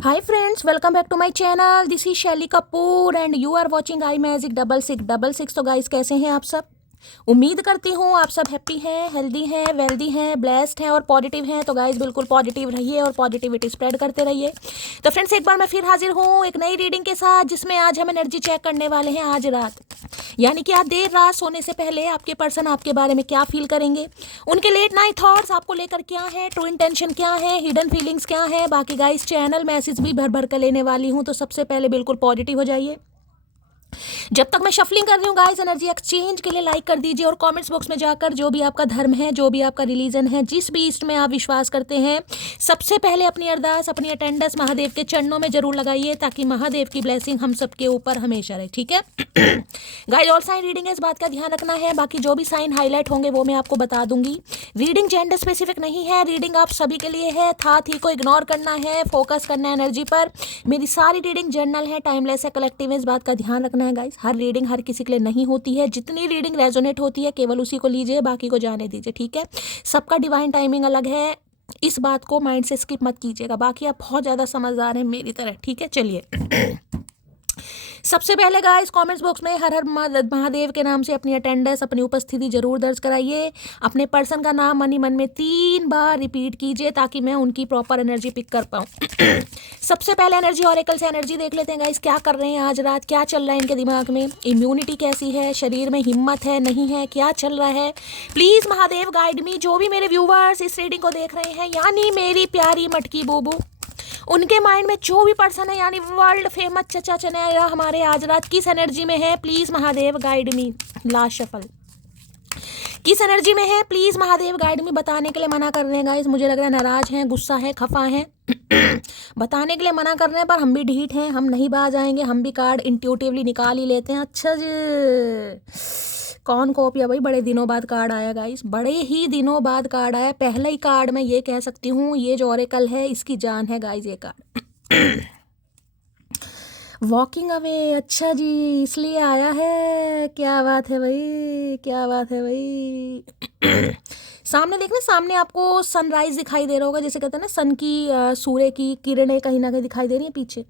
Hi friends, welcome back to my channel. This is Shelly Kapoor and you are watching I magic 6666। तो guys कैसे हैं आप सब? उम्मीद करती हूँ आप सब हैप्पी हैं, हेल्दी हैं, वेल्दी हैं, ब्लेस्ड हैं और पॉजिटिव हैं। तो गाइस बिल्कुल पॉजिटिव रहिए और पॉजिटिविटी स्प्रेड करते रहिए। तो फ्रेंड्स एक बार मैं फिर हाजिर हूँ एक नई रीडिंग के साथ, जिसमें आज हम एनर्जी चेक करने वाले हैं आज रात, यानी कि आज देर रात सोने से पहले आपके पर्सन आपके बारे में क्या फील करेंगे, उनके लेट नाइट थॉट्स आपको लेकर क्या है, ट्रू इंटेंशन क्या है, हिडन फीलिंग्स क्या है। बाकी गाइस चैनल मैसेज भी भर भर कर लेने वाली हूँ, तो सबसे पहले बिल्कुल पॉजिटिव हो जाइए। जब तक मैं शफलिंग कर रही हूँ गाइस, एनर्जी एक्सचेंज के लिए लाइक कर दीजिए और कमेंट्स बॉक्स में जाकर जो भी आपका धर्म है, जो भी आपका रिलीजन है, जिस भी ईस्ट में आप विश्वास करते हैं, सबसे पहले अपनी अरदास, अपनी अटेंडेंस महादेव के चरणों में जरूर लगाइए, ताकि महादेव की ब्लेसिंग हम सबके ऊपर हमेशा रहे। ठीक है गाइस, ऑल साइन रीडिंग है, इस बात का ध्यान रखना है। बाकी जो भी साइन हाईलाइट होंगे वो मैं आपको बता दूंगी। रीडिंग जेंडर स्पेसिफिक नहीं है, रीडिंग आप सभी के लिए है। था थी को इग्नोर करना है, फोकस करना है एनर्जी पर। मेरी सारी रीडिंग जर्नल है, टाइमलेस है, कलेक्टिव है, इस बात का ध्यान रखना है गाइस। हर रीडिंग हर किसी के लिए नहीं होती है। जितनी रीडिंग रेजोनेट होती है केवल उसी को लीजिए, बाकी को जाने दीजिए। ठीक है, सबका डिवाइन टाइमिंग अलग है, इस बात को माइंड से स्किप मत कीजिएगा। बाकी आप बहुत ज़्यादा समझदार हैं मेरी तरह। ठीक है, चलिए सबसे पहले गाइस कमेंट्स बॉक्स में हर हर महादेव के नाम से अपनी अटेंडेंस, अपनी उपस्थिति जरूर दर्ज कराइए। अपने पर्सन का नाम मनी मन में 3 बार रिपीट कीजिए, ताकि मैं उनकी प्रॉपर एनर्जी पिक कर पाऊँ। सबसे पहले एनर्जी ऑरेकल से एनर्जी देख लेते हैं गाइस, क्या कर रहे हैं आज रात, क्या चल रहा है इनके दिमाग में, इम्यूनिटी कैसी है, शरीर में हिम्मत है नहीं है, क्या चल रहा है। Please Mahadev guide me. जो भी मेरे व्यूवर्स इस रीडिंग को देख रहे हैं, यानी मेरी प्यारी मटकी बूबू, उनके माइंड में जो भी पर्सन है, यानी वर्ल्ड फेमस चचा चनेरा हमारे आज रात किस एनर्जी में है, please Mahadev guide me. Last shuffle किस एनर्जी में है, प्लीज महादेव गाइड मी। बताने के लिए मना कर रहे हैं गाइस, मुझे लग रहा है नाराज हैं, गुस्सा है, खफा है। बताने के लिए मना कर रहे हैं, पर हम भी ढीठ हैं, हम नहीं बाज आएंगे, हम भी कार्ड इंट्यूटिवली निकाल ही लेते हैं। अच्छा जी, कौन कॉपिया भाई, बड़े दिनों बाद कार्ड आया गाइस, बड़े ही दिनों बाद कार्ड आया। पहला ही कार्ड मैं ये कह सकती हूँ, ये जो ऑरेकल है इसकी जान है गाइस ये कार्ड। वॉकिंग अवे, अच्छा जी इसलिए आया है। क्या बात है भाई, क्या बात है भाई। सामने देखना, सामने आपको सनराइज दिखाई दे रहा होगा, जैसे कहते हैं ना सन की, सूर्य की किरणें कहीं ना कहीं दिखाई दे रही है पीछे।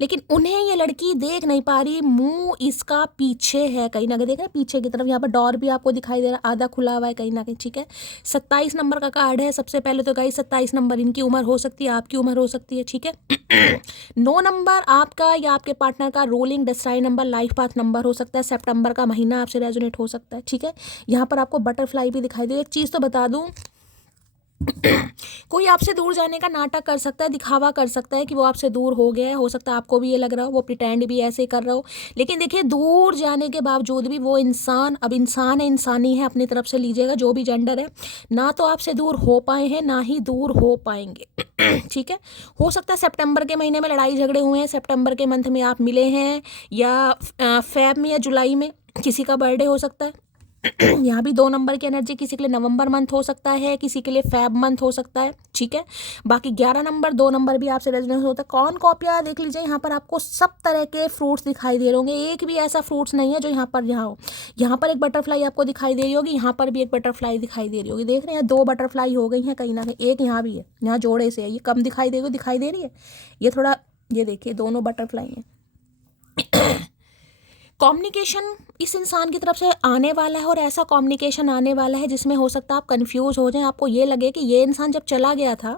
लेकिन उन्हें ये लड़की देख नहीं पा रही, मुंह इसका पीछे है कहीं ना कहीं, देख रहे हैं पीछे की तरफ। यहाँ पर डोर भी आपको दिखाई दे रहा है, आधा खुला हुआ है कहीं ना कहीं। ठीक है, 27 नंबर का कार्ड है। सबसे पहले तो गाइस 27 नंबर इनकी उम्र हो सकती है, आपकी उम्र हो सकती है। ठीक है 9 नंबर आपका या आपके पार्टनर का rolling destined number, life path number हो सकता है। सितंबर का महीना आपसे रेजोनेट हो सकता है। ठीक है, यहाँ पर आपको बटरफ्लाई भी दिखाई दे। एक चीज़ तो बता दूं, कोई आपसे दूर जाने का नाटक कर सकता है, दिखावा कर सकता है कि वो आपसे दूर हो गया है। हो सकता है आपको भी ये लग रहा हो, वो प्रिटेंड भी ऐसे ही कर रहा हो। लेकिन देखिए, दूर जाने के बावजूद भी वो इंसान अब इंसान है, इंसानी है, अपनी तरफ से लीजिएगा जो भी जेंडर है। ना तो आपसे दूर हो पाए हैं, ना ही दूर हो पाएंगे। ठीक है, हो सकता है सितंबर के महीने में लड़ाई झगड़े हुए हैं, सितंबर के मंथ में आप मिले हैं, या फेब में या जुलाई में किसी का बर्थडे हो सकता है। यहाँ भी 2 नंबर की एनर्जी, किसी के लिए नवंबर मंथ हो सकता है, किसी के लिए फेब मंथ हो सकता है। ठीक है, बाकी 11 नंबर 2 नंबर भी आपसे रेजोनेंस होता है। कौन कॉपिया देख लीजिए, यहाँ पर आपको सब तरह के फ्रूट्स दिखाई दे रहे होंगे, एक भी ऐसा फ्रूट्स नहीं है जो यहाँ पर यहाँ हो। यहाँ पर एक बटरफ्लाई आपको दिखाई दे रही होगी, यहाँ पर भी एक बटरफ्लाई दिखाई दे रही होगी। देख रहे हैं 2 बटरफ्लाई हो गई हैं कहीं ना कहीं, एक यहाँ भी है, यहाँ जोड़े से है, ये कम दिखाई दे रही है, ये थोड़ा, ये देखिए दोनों बटरफ्लाई हैं। कम्युनिकेशन इस इंसान की तरफ से आने वाला है, और ऐसा कम्युनिकेशन आने वाला है जिसमें हो सकता है आप कंफ्यूज हो जाएं, आपको ये लगे कि ये इंसान जब चला गया था।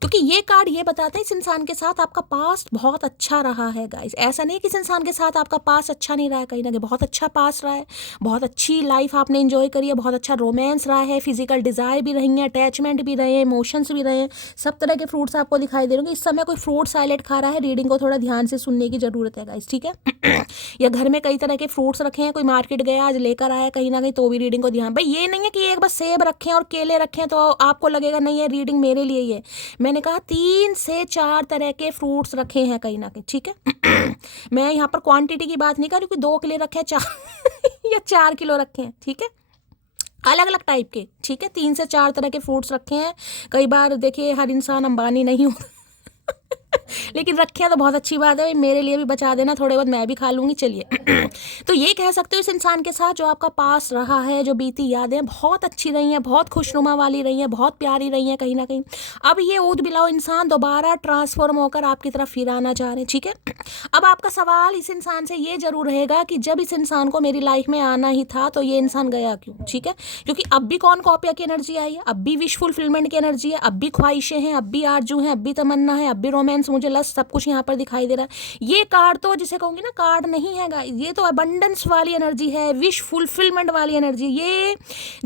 क्योंकि ये कार्ड ये बताता है इस इंसान के साथ आपका पास्ट बहुत अच्छा रहा है गाइस। ऐसा नहीं कि इस इंसान के साथ आपका पास्ट अच्छा नहीं रहा है, कहीं ना कहीं बहुत अच्छा पास्ट रहा है, बहुत अच्छी लाइफ आपने एंजॉय करी है, बहुत अच्छा रोमांस रहा है, फिजिकल डिजायर भी रही है, अटैचमेंट भी रहे हैं, इमोशंस भी रहे हैं, सब तरह के फ्रूट्स आपको दिखाई दे रहे होंगे। इस समय कोई फ्रूट साइलेंट खा रहा है, रीडिंग को थोड़ा ध्यान से सुनने की जरूरत है गाइस। ठीक है या घर में कई तरह के फ्रूट्स रखे हैं, कोई मार्केट गया आज लेकर आया कहीं ना कहीं, तो भी रीडिंग को ध्यान। भाई ये नहीं है कि एक बस सेब रखे हैं और केले रखे हैं तो आपको लगेगा नहीं है रीडिंग मेरे लिए ही है। मैंने कहा 3 से 4 तरह के फ्रूट्स रखे हैं कहीं ना कहीं। ठीक है मैं यहाँ पर क्वांटिटी की बात नहीं कर रही कि 2 किलो रखे हैं, 4 या 4 किलो रखे हैं। ठीक है, अलग अलग टाइप के। ठीक है, 3 से 4 तरह के फ्रूट्स रखे हैं। कई बार देखिए हर इंसान अंबानी नहीं होता। लेकिन रखे तो बहुत अच्छी बात है भाई, मेरे लिए भी बचा देना थोड़े बहुत, मैं भी खा लूँगी। चलिए तो ये कह सकते हो इस इंसान के साथ जो आपका पास रहा है, जो बीती यादें बहुत अच्छी रही हैं, बहुत खुशनुमा वाली रही हैं, बहुत प्यारी रही हैं कहीं ना कहीं। अब ये ऊद बिलाओ इंसान दोबारा ट्रांसफॉर्म होकर आपकी तरफ फिर आना चाह रहे हैं, ठीक है। अब आपका सवाल इस इंसान से ये जरूर रहेगा कि जब इस इंसान को मेरी लाइफ में आना ही था तो ये इंसान गया क्यों, ठीक है। क्योंकि अब भी कौन कॉपिया की एनर्जी आई है, अब भी विश फुलफिलमेंट की एनर्जी है, अब भी ख्वाहिशें हैं, अब भी आरजू हैं, अब भी तमन्ना है, अब भी रोमांस, मुझे लस्ट, सब कुछ यहाँ पर दिखाई दे रहा है। ये कार्ड तो जिसे कहूँगी ना कार्ड नहीं है गाइस, ये तो अबंडेंस वाली एनर्जी है, विश फुलफिलमेंट वाली एनर्जी। ये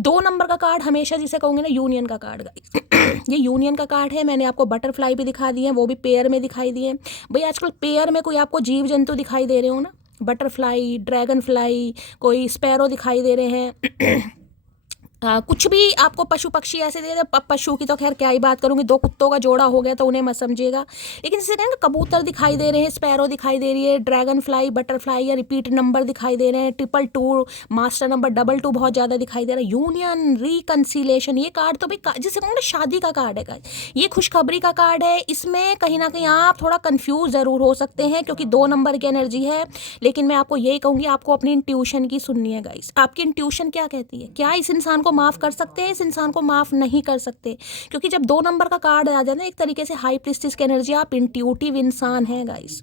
2 नंबर का कार्ड हमेशा जिसे कहूँगी ना यूनियन का कार्ड गाइस। ये यूनियन का कार्ड है। मैंने आपको बटरफ्लाई भी दिखा दिए हैं, वो भी पेयर में दिखाई दिए। भाई आजकल पेयर में कोई आपको जीव जंतु दिखाई दे रहे हो ना, बटरफ्लाई, ड्रैगन फ्लाई, कोई स्पैरो दिखाई दे रहे हैं। कुछ भी आपको पशु पक्षी ऐसे दे दे, पशु की तो खैर क्या ही बात करूंगी, 2 कुत्तों का जोड़ा हो गया तो उन्हें मत समझिएगा, लेकिन जैसे ना कबूतर दिखाई दे रहे हैं, स्पैरो दिखाई दे रही है, ड्रैगन फ्लाई, बटरफ्लाई या रिपीट नंबर दिखाई दे रहे हैं, 222, मास्टर नंबर 22 बहुत ज़्यादा दिखाई दे रहा है, यूनियन, रिकन्सिलेशन। ये कार्ड तो भाई जिसे कहूँगा ना शादी का कार्ड है, ये खुशखबरी का कार्ड है। इसमें कहीं ना कहीं आप थोड़ा कन्फ्यूज ज़रूर हो सकते हैं क्योंकि 2 नंबर की एनर्जी है, लेकिन मैं आपको यही कहूँगी आपको अपनी इंट्यूशन की सुननी है गाइस। आपकी इंट्यूशन क्या कहती है, क्या इस इंसान को माफ कर सकते हैं, इस इंसान को माफ नहीं कर सकते। क्योंकि जब 2 नंबर का कार्ड आ जाता है एक तरीके से हाई प्रिस्टिस की एनर्जी, आप इंट्यूटिव इंसान हैं गाइस।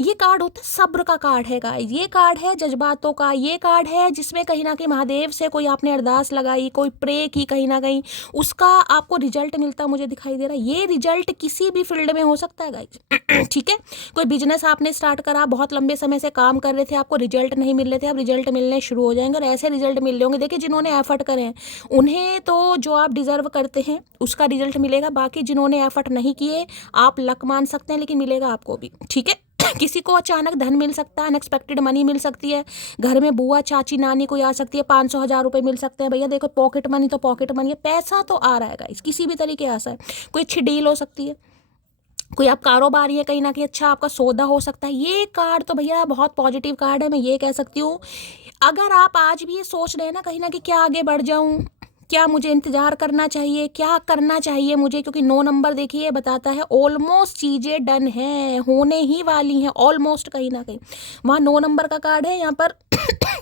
ये कार्ड होता है सब्र का कार्ड है गाइस, ये कार्ड है जज्बातों का, ये कार्ड है जिसमें कहीं ना कहीं महादेव से कोई आपने अरदास लगाई, कोई प्रे की, कहीं ना कहीं उसका आपको रिजल्ट मिलता मुझे दिखाई दे रहा है। ये रिजल्ट किसी भी फील्ड में हो सकता है गाइस, ठीक है। कोई बिजनेस आपने स्टार्ट करा, बहुत लंबे समय से काम कर रहे थे, आपको रिजल्ट नहीं मिल रहे थे, अब रिजल्ट मिलने शुरू हो जाएंगे और ऐसे रिजल्ट मिल रहे होंगे। देखिए जिन्होंने एफर्ट करे हैं उन्हें तो जो आप डिजर्व करते हैं उसका रिजल्ट मिलेगा, बाकी जिन्होंने एफर्ट नहीं किए आप लक मान सकते हैं, लेकिन मिलेगा आपको भी, ठीक है। किसी को अचानक धन मिल सकता है, अनएक्सपेक्टेड मनी मिल सकती है, घर में बुआ चाची नानी कोई आ सकती है, 500,000 रुपये मिल सकते हैं। भैया देखो पॉकेट मनी तो पॉकेट मनी है, पैसा तो आ रहा है गाइस, किसी भी तरीके आ सकता है, कोई अच्छी डील हो सकती है, कोई आप कारोबारी है कहीं ना कहीं अच्छा आपका सौदा हो सकता है। ये कार्ड तो भैया बहुत पॉजिटिव कार्ड है, मैं ये कह सकती हूँ। अगर आप आज भी ये सोच रहे हैं ना कहीं ना कहीं क्या आगे बढ़ जाऊँ, क्या मुझे इंतजार करना चाहिए, क्या करना चाहिए मुझे, क्योंकि 9 नंबर देखिए बताता है ऑलमोस्ट चीज़ें डन हैं, होने ही वाली हैं ऑलमोस्ट, कहीं ना कहीं वहाँ 9 नंबर का कार्ड है, यहाँ पर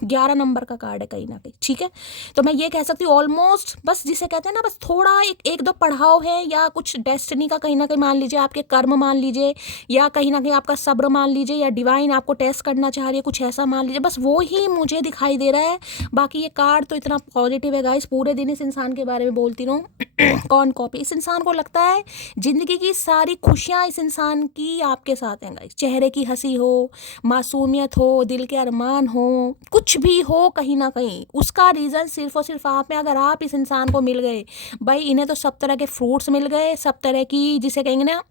11 नंबर का कार्ड है कहीं ना कहीं, ठीक है। तो मैं ये कह सकती हूँ ऑलमोस्ट, बस जिसे कहते हैं ना बस थोड़ा एक दो पढ़ाव है, या कुछ डेस्टिनी का कहीं ना कहीं मान लीजिए, आपके कर्म मान लीजिए, या कहीं ना कहीं आपका सब्र मान लीजिए, या डिवाइन आपको टेस्ट करना चाह रही है, कुछ ऐसा मान लीजिए, बस वो ही मुझे दिखाई दे रहा है। बाकी ये कार्ड तो इतना पॉजिटिव है गाइस, पूरे दिन इस इंसान के बारे में बोलती रहूँ कौन कॉपी। इस इंसान को लगता है जिंदगी की सारी खुशियाँ इस इंसान की आपके साथ हैं गाइस, चेहरे की हंसी हो, मासूमियत हो, दिल के अरमान हो, कुछ भी हो, कहीं ना कहीं उसका रीज़न सिर्फ और सिर्फ आप में। अगर आप इस इंसान को मिल गए भाई, इन्हें तो सब तरह के फ्रूट्स मिल गए, सब तरह की जिसे कहेंगे ना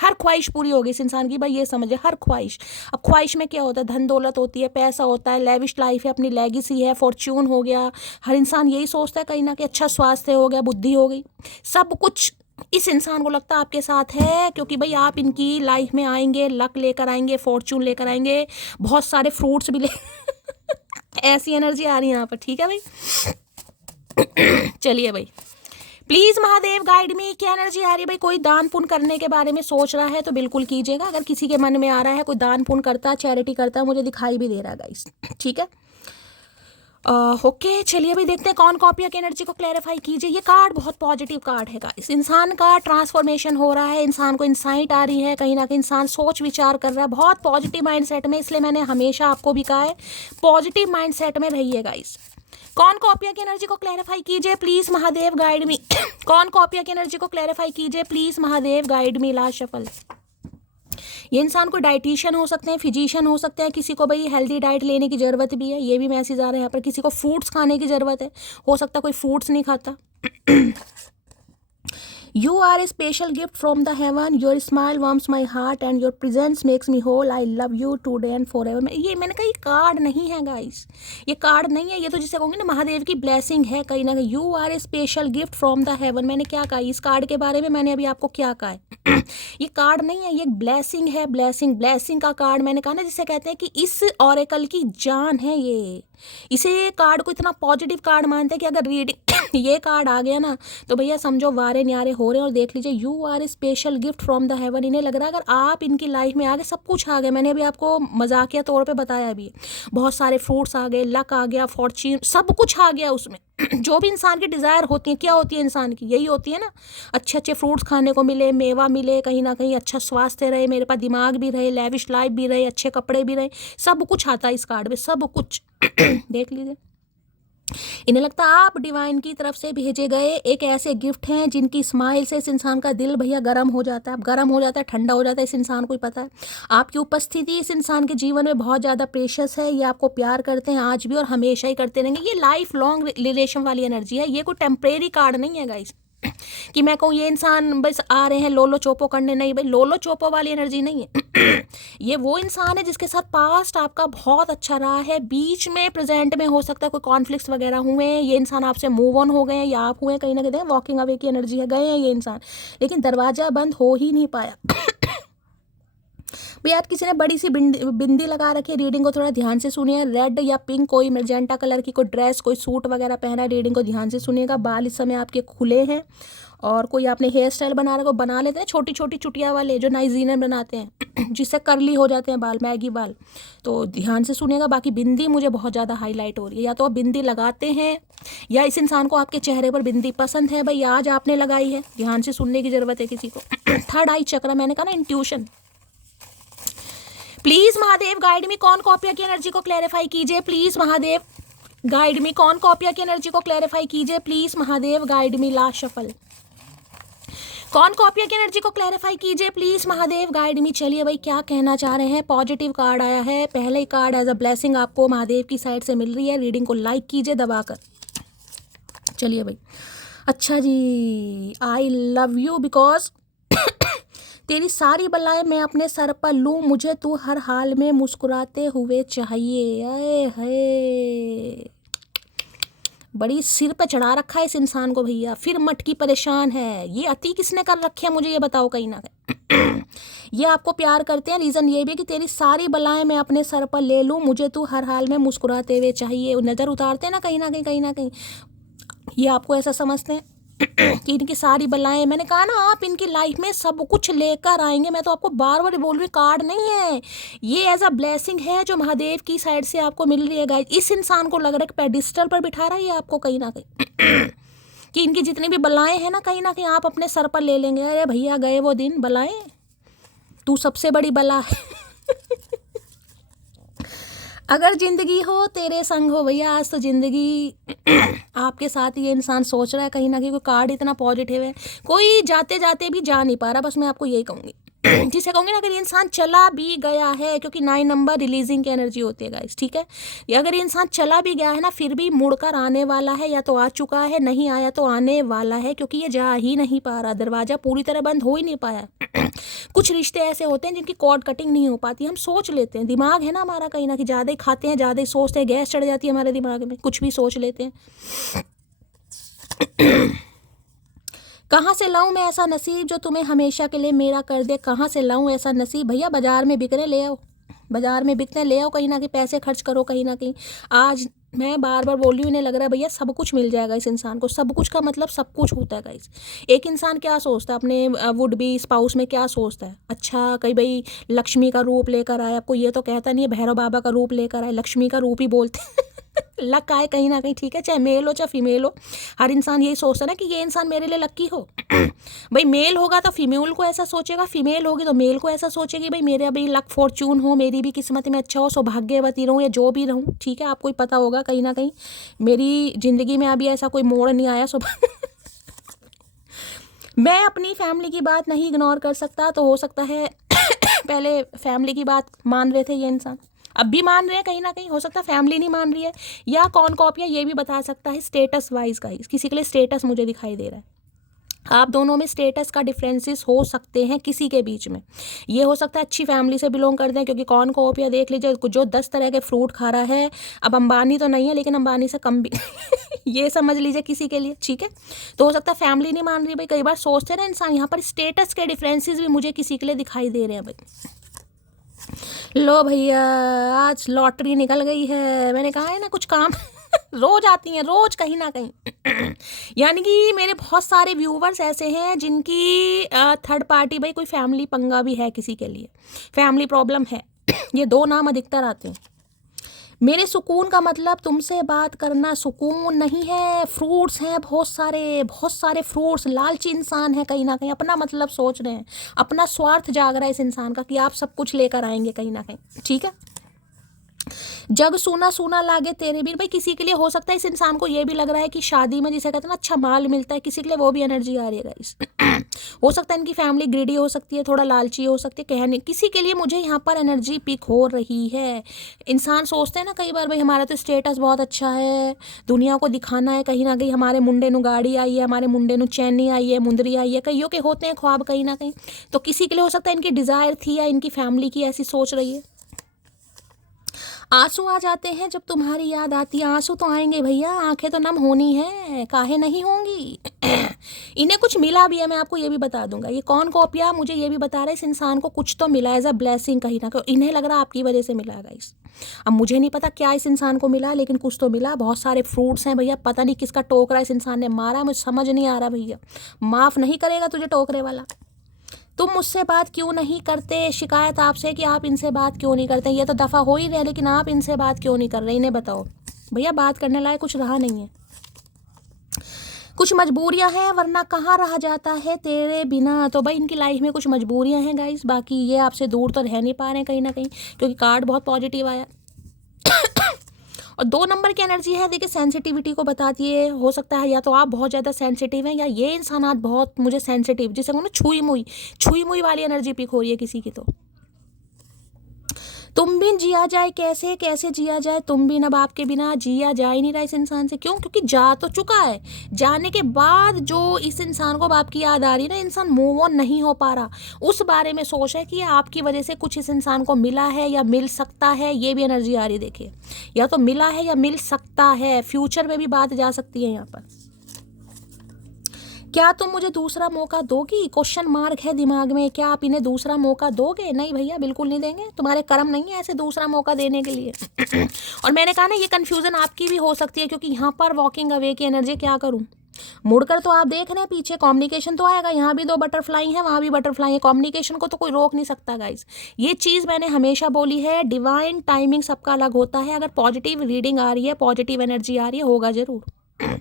हर ख्वाहिश पूरी होगी इस इंसान की। भाई ये समझे हर ख्वाहिश। अब ख्वाहिश में क्या होता है, धन दौलत होती है, पैसा होता है, लेविश लाइफ है, अपनी लेगेसी है, फॉर्च्यून हो गया, हर इंसान यही सोचता है कहीं ना कहीं, अच्छा स्वास्थ्य हो गया, बुद्धि हो गई, सब कुछ इस इंसान को लगता है आपके साथ है। क्योंकि भाई आप इनकी लाइफ में आएंगे, लक लेकर आएंगे, फॉर्च्यून लेकर आएंगे, बहुत सारे फ्रूट्स भी ले ऐसी एनर्जी आ रही है यहाँ पर, ठीक है भाई। चलिए भाई प्लीज़ महादेव गाइड मी, क्या एनर्जी आ रही है भाई। कोई दान पुण्य करने के बारे में सोच रहा है तो बिल्कुल कीजिएगा, अगर किसी के मन में आ रहा है कोई दान पुण्य करता, चैरिटी करता, मुझे दिखाई भी दे रहा है गाइस, ठीक है। ओके चलिए भाई देखते हैं कौन कॉपिया की एनर्जी को क्लैरिफाई कीजिए। ये कार्ड बहुत पॉजिटिव कार्ड है गाइस, इंसान का ट्रांसफॉर्मेशन हो रहा है, इंसान को इंसाइट आ रही है, कहीं ना कहीं इंसान सोच विचार कर रहा है बहुत पॉजिटिव माइंडसेट में। इसलिए मैंने हमेशा आपको भी कहा है पॉजिटिव माइंडसेट में रहिए गाइस। कौन कॉपिया की एनर्जी को क्लैरिफाई कीजिए प्लीज महादेव गाइड मी। कौन कॉपिया की एनर्जी को क्लैरिफाई कीजिए please Mahadev guide me. Last shuffle. ये इंसान को डाइटिशियन हो सकते हैं, फिजिशियन हो सकते हैं, किसी को भाई हेल्दी डाइट लेने की ज़रूरत भी है, ये भी मैसेज आ रहा है यहाँ पर। किसी को फ्रूट्स खाने की ज़रूरत है, हो सकता है कोई फ्रूट्स नहीं खाता। You are a special gift from the heaven. Your smile warms my heart and your presence makes me whole. I love you today and forever. ये मैंने कहा ये कार्ड नहीं है गाइस, ये कार्ड नहीं है, ये तो जिसे कहूँगी ना महादेव की ब्लेसिंग है कहीं ना कहीं। You are a special gift from the heaven. मैंने क्या कहा इस कार्ड के बारे में, मैंने अभी आपको क्या कहा है। ये कार्ड नहीं है, ये ब्लेसिंग है, ब्लेसिंग। ब्लेसिंग का कार्ड मैंने कहा ना जिसे कहते हैं कि इस ऑरेकल की जान है ये। इसे कार्ड को इतना पॉजिटिव कार्ड मानते हैं कि अगर रीडिंग ये कार्ड आ गया ना तो भैया समझो वारे न्यारे हो रहे हैं। और देख लीजिए, you are a special gift from the heaven. इन्हें लग रहा है अगर आप इनकी लाइफ में आ गए, सब कुछ आ गया। मैंने अभी आपको मजाकिया तौर पे बताया भी, बहुत सारे फ्रूट्स आ गए, लक आ गया, फॉर्च्यून, सब कुछ आ गया उसमें। जो भी इंसान की डिज़ायर होती है, क्या होती है इंसान की, यही होती है ना, अच्छे अच्छे फ्रूट्स खाने को मिले, मेवा मिले, कहीं ना कहीं अच्छा स्वास्थ्य रहे, मेरे पास दिमाग भी रहे, लेविश लाइफ भी रहे, अच्छे कपड़े भी रहे, सब कुछ आता है इस कार्ड में, सब कुछ। देख लीजिए, इन्हें लगता है आप डिवाइन की तरफ से भेजे गए एक ऐसे गिफ्ट हैं जिनकी स्माइल से इस इंसान का दिल भैया गर्म हो जाता है। अब गर्म हो जाता है, ठंडा हो जाता है, इस इंसान को ही पता है। आपकी उपस्थिति इस इंसान के जीवन में बहुत ज़्यादा प्रेशियस है। ये आपको प्यार करते हैं आज भी और हमेशा ही करते रहेंगे। ये लाइफ लॉन्ग रिलेशन वाली एनर्जी है, ये कोई टेम्परेरी कार्ड नहीं है गाइस कि मैं कहूँ ये इंसान बस आ रहे हैं लोलो चोपो करने। नहीं भाई, लोलो चोपो वाली एनर्जी नहीं है। ये वो इंसान है जिसके साथ पास्ट आपका बहुत अच्छा रहा है, बीच में प्रेजेंट में हो सकता है कोई कॉन्फ्लिक्ट्स वगैरह हुए हैं, ये इंसान आपसे मूव ऑन हो गए हैं या आप हुए हैं, कहीं ना कहीं वॉकिंग अवे की एनर्जी है, गए हैं ये इंसान, लेकिन दरवाजा बंद हो ही नहीं पाया। भैया आज किसी ने बड़ी सी बिंदी लगा रखी है, रीडिंग को थोड़ा ध्यान से सुनिए। रेड या पिंक कोई मैजेंटा कलर की कोई ड्रेस, कोई सूट वगैरह पहना है, रीडिंग को ध्यान से सुनिएगा। बाल इस समय आपके खुले हैं और कोई आपने हेयर स्टाइल बना रखा, बना लेते हैं छोटी छोटी चुटिया वाले जो नाइजीनर बनाते हैं जिससे कर्ली हो जाते हैं बाल, मैगी बाल, तो ध्यान से सुनिएगा। बाकी बिंदी मुझे बहुत ज़्यादा हाईलाइट हो रही है, या तो आप बिंदी लगाते हैं या इस इंसान को आपके चेहरे पर बिंदी पसंद है। भाई आज आपने लगाई है, ध्यान से सुनने की ज़रूरत है किसी को। थर्ड आई चक्र, मैंने कहा ना intuition. Please Mahadev guide me, कौन कॉपिया की एनर्जी को क्लैरिफाई कीजिए प्लीज महादेव गाइड मी, कौन कॉपिया की एनर्जी को क्लैरिफाई कीजिए please Mahadev guide me. Last shuffle, कौन कॉपिया की एनर्जी को क्लैरिफाई कीजिए प्लीज महादेव गाइड मी। चलिए भाई क्या कहना चाह रहे हैं। पॉजिटिव कार्ड आया है, पहले ही कार्ड एज अ ब्लेसिंग आपको महादेव की साइड से मिल रही है। रीडिंग को लाइक कीजिए दबाकर। चलिए भाई, अच्छा जी, आई लव यू बिकॉज तेरी सारी बलाएं मैं अपने सर पर लूं, मुझे तू हर हाल में मुस्कुराते हुए चाहिए। आए हाय, बड़ी सिर पे चढ़ा रखा है इस इंसान को भैया, फिर मटकी परेशान है। ये अति किसने कर रखे है मुझे ये बताओ कहीं ना कहीं। ये आपको प्यार करते हैं, रीज़न ये भी कि तेरी सारी बलाएं मैं अपने सर पर ले लूं, मुझे तू हर हाल में मुस्कुराते हुए चाहिए। नज़र उतारते हैं ना कहीं ना कहीं, कहीं ना कहीं ये आपको ऐसा समझते हैं कि इनकी सारी बलाएं, मैंने कहा ना आप इनकी लाइफ में सब कुछ लेकर आएंगे। मैं तो आपको बार बार बोल रही हूँ, कार्ड नहीं है ये, एज अ ब्लेसिंग है जो महादेव की साइड से आपको मिल रही है गाइस। इस इंसान को लग रहा है कि पेडिस्टल पर बिठा रहा है ये आपको कहीं ना कहीं कि इनकी जितनी भी बलाएं हैं ना कहीं ना कहीं आप अपने सर पर ले लेंगे। अरे भैया गए वो दिन, बलाएं तू सबसे बड़ी बला है। अगर जिंदगी हो तेरे संग हो भैया, आज तो जिंदगी आपके साथ ये इंसान सोच रहा है कहीं ना कहीं। कोई कार्ड इतना पॉजिटिव है, कोई जाते जाते भी जा नहीं पा रहा। बस मैं आपको यही कहूँगी, जिसे कहूँगी ना, अगर ये इंसान चला भी गया है, क्योंकि 9 नंबर रिलीजिंग की एनर्जी होती है गाइस, ठीक है। या अगर ये इंसान चला भी गया है ना, फिर भी मुड़कर आने वाला है, या तो आ चुका है, नहीं आया तो आने वाला है, क्योंकि ये जा ही नहीं पा रहा, दरवाज़ा पूरी तरह बंद हो ही नहीं पाया। कुछ रिश्ते ऐसे होते हैं जिनकी कॉर्ड कटिंग नहीं हो पाती। हम सोच लेते हैं, दिमाग है ना हमारा कहीं ना कहीं, ज़्यादा ही खाते हैं, ज़्यादा ही सोचते हैं, गैस चढ़ जाती है हमारे दिमाग में, कुछ भी सोच लेते हैं। कहाँ से लाऊं मैं ऐसा नसीब जो तुम्हें हमेशा के लिए मेरा कर दे, कहाँ से लाऊं ऐसा नसीब। भैया बाजार में बिक रहे, ले आओ, बाजार में बिकते हैं, ले आओ, कहीं ना कहीं पैसे खर्च करो कहीं ना कहीं। आज मैं बार बार बोल रही हूँ, इन्हें लग रहा है भैया सब कुछ मिल जाएगा इस इंसान को। सब कुछ का मतलब सब कुछ होता है गाइस। एक इंसान क्या सोचता है अपने वुड बी स्पाउस में, क्या सोचता है, अच्छा कहीं भाई लक्ष्मी का रूप लेकर आए, आपको ये तो कहता नहीं है भैरव बाबा का रूप लेकर आए, लक्ष्मी का रूप ही बोलते हैं। लक आए कहीं ना कहीं, ठीक है, चाहे मेल हो चाहे फीमेल हो, हर इंसान यही सोचता है ना कि ये इंसान मेरे लिए लक्की हो। भाई मेल होगा तो फीमेल को ऐसा सोचेगा, फीमेल होगी तो मेल को ऐसा सोचेगी भाई मेरा भी लक फॉर्चून हो, मेरी भी किस्मत में अच्छा हो, सौभाग्यवती रहूँ या जो भी रहूँ, ठीक है। आपको ही पता होगा कहीं ना कहीं मेरी ज़िंदगी में अभी ऐसा कोई मोड़ नहीं आया मैं अपनी फैमिली की बात नहीं इग्नोर कर सकता, तो हो सकता है पहले फैमिली की बात मान रहे थे ये इंसान, अब भी मान रहे हैं कहीं ना कहीं, हो सकता है फैमिली नहीं मान रही है, या कौन कॉपिया ये भी बता सकता है स्टेटस वाइज का। किसी के लिए स्टेटस मुझे दिखाई दे रहा है, आप दोनों में स्टेटस का डिफरेंसेस हो सकते हैं किसी के बीच में। ये हो सकता है अच्छी फैमिली से बिलोंग करते हैं, क्योंकि कौन कॉपिया देख लीजिए जो 10 तरह के फ्रूट खा रहा है। अब अंबानी तो नहीं है लेकिन अंबानी से कम भी ये समझ लीजिए किसी के लिए, ठीक है। तो हो सकता है फैमिली नहीं मान रही भाई, कई बार सोचते हैं ना इंसान, यहाँ पर स्टेटस के डिफरेंसेस भी मुझे किसी के लिए दिखाई दे रहे हैं भाई। लो भैया, आज लॉटरी निकल गई है। मैंने कहा है ना कुछ काम रोज आती हैं, रोज कहीं ना कहीं। यानी कि मेरे बहुत सारे व्यूवर्स ऐसे हैं जिनकी थर्ड पार्टी, भाई कोई फैमिली पंगा भी है, किसी के लिए फैमिली प्रॉब्लम है। ये दो नाम अधिकतर आते हैं। मेरे सुकून का मतलब तुमसे बात करना सुकून नहीं है। फ्रूट्स हैं बहुत सारे, बहुत सारे फ्रूट्स। लालची इंसान है, कहीं ना कहीं अपना मतलब सोच रहे हैं, अपना स्वार्थ जाग रहा है इस इंसान का कि आप सब कुछ लेकर आएंगे कहीं ना कहीं। ठीक है, जग सूना सूना लागे तेरे भी। भाई किसी के लिए हो सकता है इस इंसान को ये भी लग रहा है कि शादी में जिसे कहते हैं ना अच्छा माल मिलता है, किसी के लिए वो भी एनर्जी आ रही है गाइस। हो सकता है इनकी फैमिली ग्रीडी हो सकती है, थोड़ा लालची हो सकती है, कहने किसी के लिए मुझे यहाँ पर एनर्जी पिक हो रही है। इंसान सोचते हैं ना कई बार, भाई हमारा तो स्टेटस बहुत अच्छा है, दुनिया को दिखाना है कहीं ना कहीं, हमारे मुंडे नु गाड़ी आई है, हमारे मुंडे नु चैनी आई है, मुंदरी आई है, कईयों के होते हैं ख्वाब कहीं ना कहीं। तो किसी के लिए हो सकता है इनकी डिज़ायर थी या इनकी फैमिली की ऐसी सोच रही है। आंसू आ जाते हैं जब तुम्हारी याद आती है। आंसू तो आएंगे भैया, आंखें तो नम होनी है, काहे नहीं होंगी। इन्हें कुछ मिला भी है, मैं आपको ये भी बता दूंगा। ये कौन कॉपिया मुझे ये भी बता रहा है इस इंसान को कुछ तो मिला एज अ ब्लेसिंग कहीं ना कहीं। इन्हें लग रहा है आपकी वजह से मिला गाइस। अब मुझे नहीं पता क्या इस इंसान को मिला, लेकिन कुछ तो मिला। बहुत सारे फ्रूट्स हैं भैया, पता नहीं किसका टोकरा इस इंसान ने मारा, मुझे समझ नहीं आ रहा भैया। माफ़ नहीं करेगा तुझे टोकरे वाला। तुम मुझसे बात क्यों नहीं करते, शिकायत आपसे कि आप इनसे बात क्यों नहीं करते। ये तो दफ़ा हो ही रहे, लेकिन आप इनसे बात क्यों नहीं कर रहे, इन्हें बताओ भैया। बात करने लायक कुछ रहा नहीं है, कुछ मजबूरियां हैं, वरना कहाँ रहा जाता है तेरे बिना। तो भाई इनकी लाइफ में कुछ मजबूरियां हैं गाइस। बाकी ये आपसे दूर तो रह नहीं पा रहे हैं कहीं ना कहीं, क्योंकि कार्ड बहुत पॉजिटिव आया। और 2 नंबर की एनर्जी है, देखिए सेंसिटिविटी को बताती है। हो सकता है या तो आप बहुत ज़्यादा सेंसिटिव हैं, या ये इंसान आज बहुत मुझे सेंसिटिव, जिसे कहूँ ना छुई मुई वाली एनर्जी पिक हो रही है किसी की। तो तुम बिन जिया जाए कैसे, कैसे जिया जाए तुम बिन, अब आपके बिना जिया जा ही नहीं रहा इस इंसान से। क्यों? क्योंकि जा तो चुका है, जाने के बाद जो इस इंसान को अब आपकी याद आ रही है ना, इंसान मूव ऑन नहीं हो पा रहा। उस बारे में सोच है कि आपकी वजह से कुछ इस इंसान को मिला है या मिल सकता है, ये भी एनर्जी आ रही है। देखिए, या तो मिला है या मिल सकता है, फ्यूचर में भी बात जा सकती है यहाँ पर। क्या तुम मुझे दूसरा मौका दोगी, क्वेश्चन मार्क है दिमाग में। क्या आप इन्हें दूसरा मौका दोगे? नहीं भैया, बिल्कुल नहीं देंगे। तुम्हारे कर्म नहीं है ऐसे दूसरा मौका देने के लिए। और मैंने कहा ना, ये कन्फ्यूजन आपकी भी हो सकती है, क्योंकि यहाँ पर वॉकिंग अवे की एनर्जी। क्या करूँ, मुड़कर तो आप देख रहे हैं पीछे, कम्युनिकेशन तो आएगा। यहाँ भी 2 बटरफ्लाई हैं, वहाँ भी बटरफ्लाई है। कम्युनिकेशन को तो कोई रोक नहीं सकता गाइस। ये चीज़ मैंने हमेशा बोली है, डिवाइन टाइमिंग सबका अलग होता है। अगर पॉजिटिव रीडिंग आ रही है, पॉजिटिव एनर्जी आ रही है, होगा जरूर।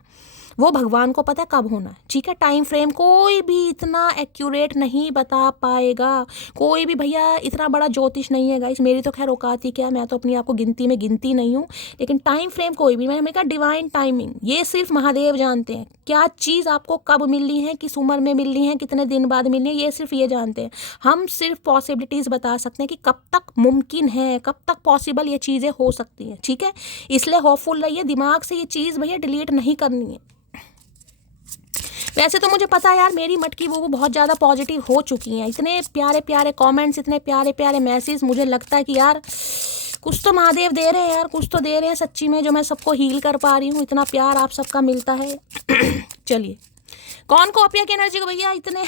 वो भगवान को पता है कब होना है। ठीक है, टाइम फ्रेम कोई भी इतना एक्यूरेट नहीं बता पाएगा। कोई भी भैया इतना बड़ा ज्योतिष नहीं है गाइस। मेरी तो खैर औकात ही क्या, मैं तो अपनी आपको गिनती में गिनती नहीं हूँ। लेकिन टाइम फ्रेम कोई भी, मैंने कहा डिवाइन टाइमिंग, ये सिर्फ महादेव जानते हैं। क्या चीज़ आपको कब मिलनी है, किस उम्र में मिलनी है, कितने दिन बाद मिलनी है, ये सिर्फ ये जानते हैं। हम सिर्फ पॉसिबिलिटीज़ बता सकते हैं कि कब तक मुमकिन है, कब तक पॉसिबल ये चीज़ें हो सकती हैं। ठीक है, इसलिए होपफुल रहिए, दिमाग से ये चीज़ भैया डिलीट नहीं करनी है। वैसे तो मुझे पता है यार, मेरी मटकी वो बहुत ज़्यादा पॉजिटिव हो चुकी हैं। इतने प्यारे प्यारे कमेंट्स, इतने प्यारे प्यारे मैसेज, मुझे लगता है कि यार कुछ तो महादेव दे रहे हैं यार, कुछ तो दे रहे हैं सच्ची में, जो मैं सबको हील कर पा रही हूँ। इतना प्यार आप सबका मिलता है। चलिए, कौन कॉपिया की एनर्जी को भैया इतने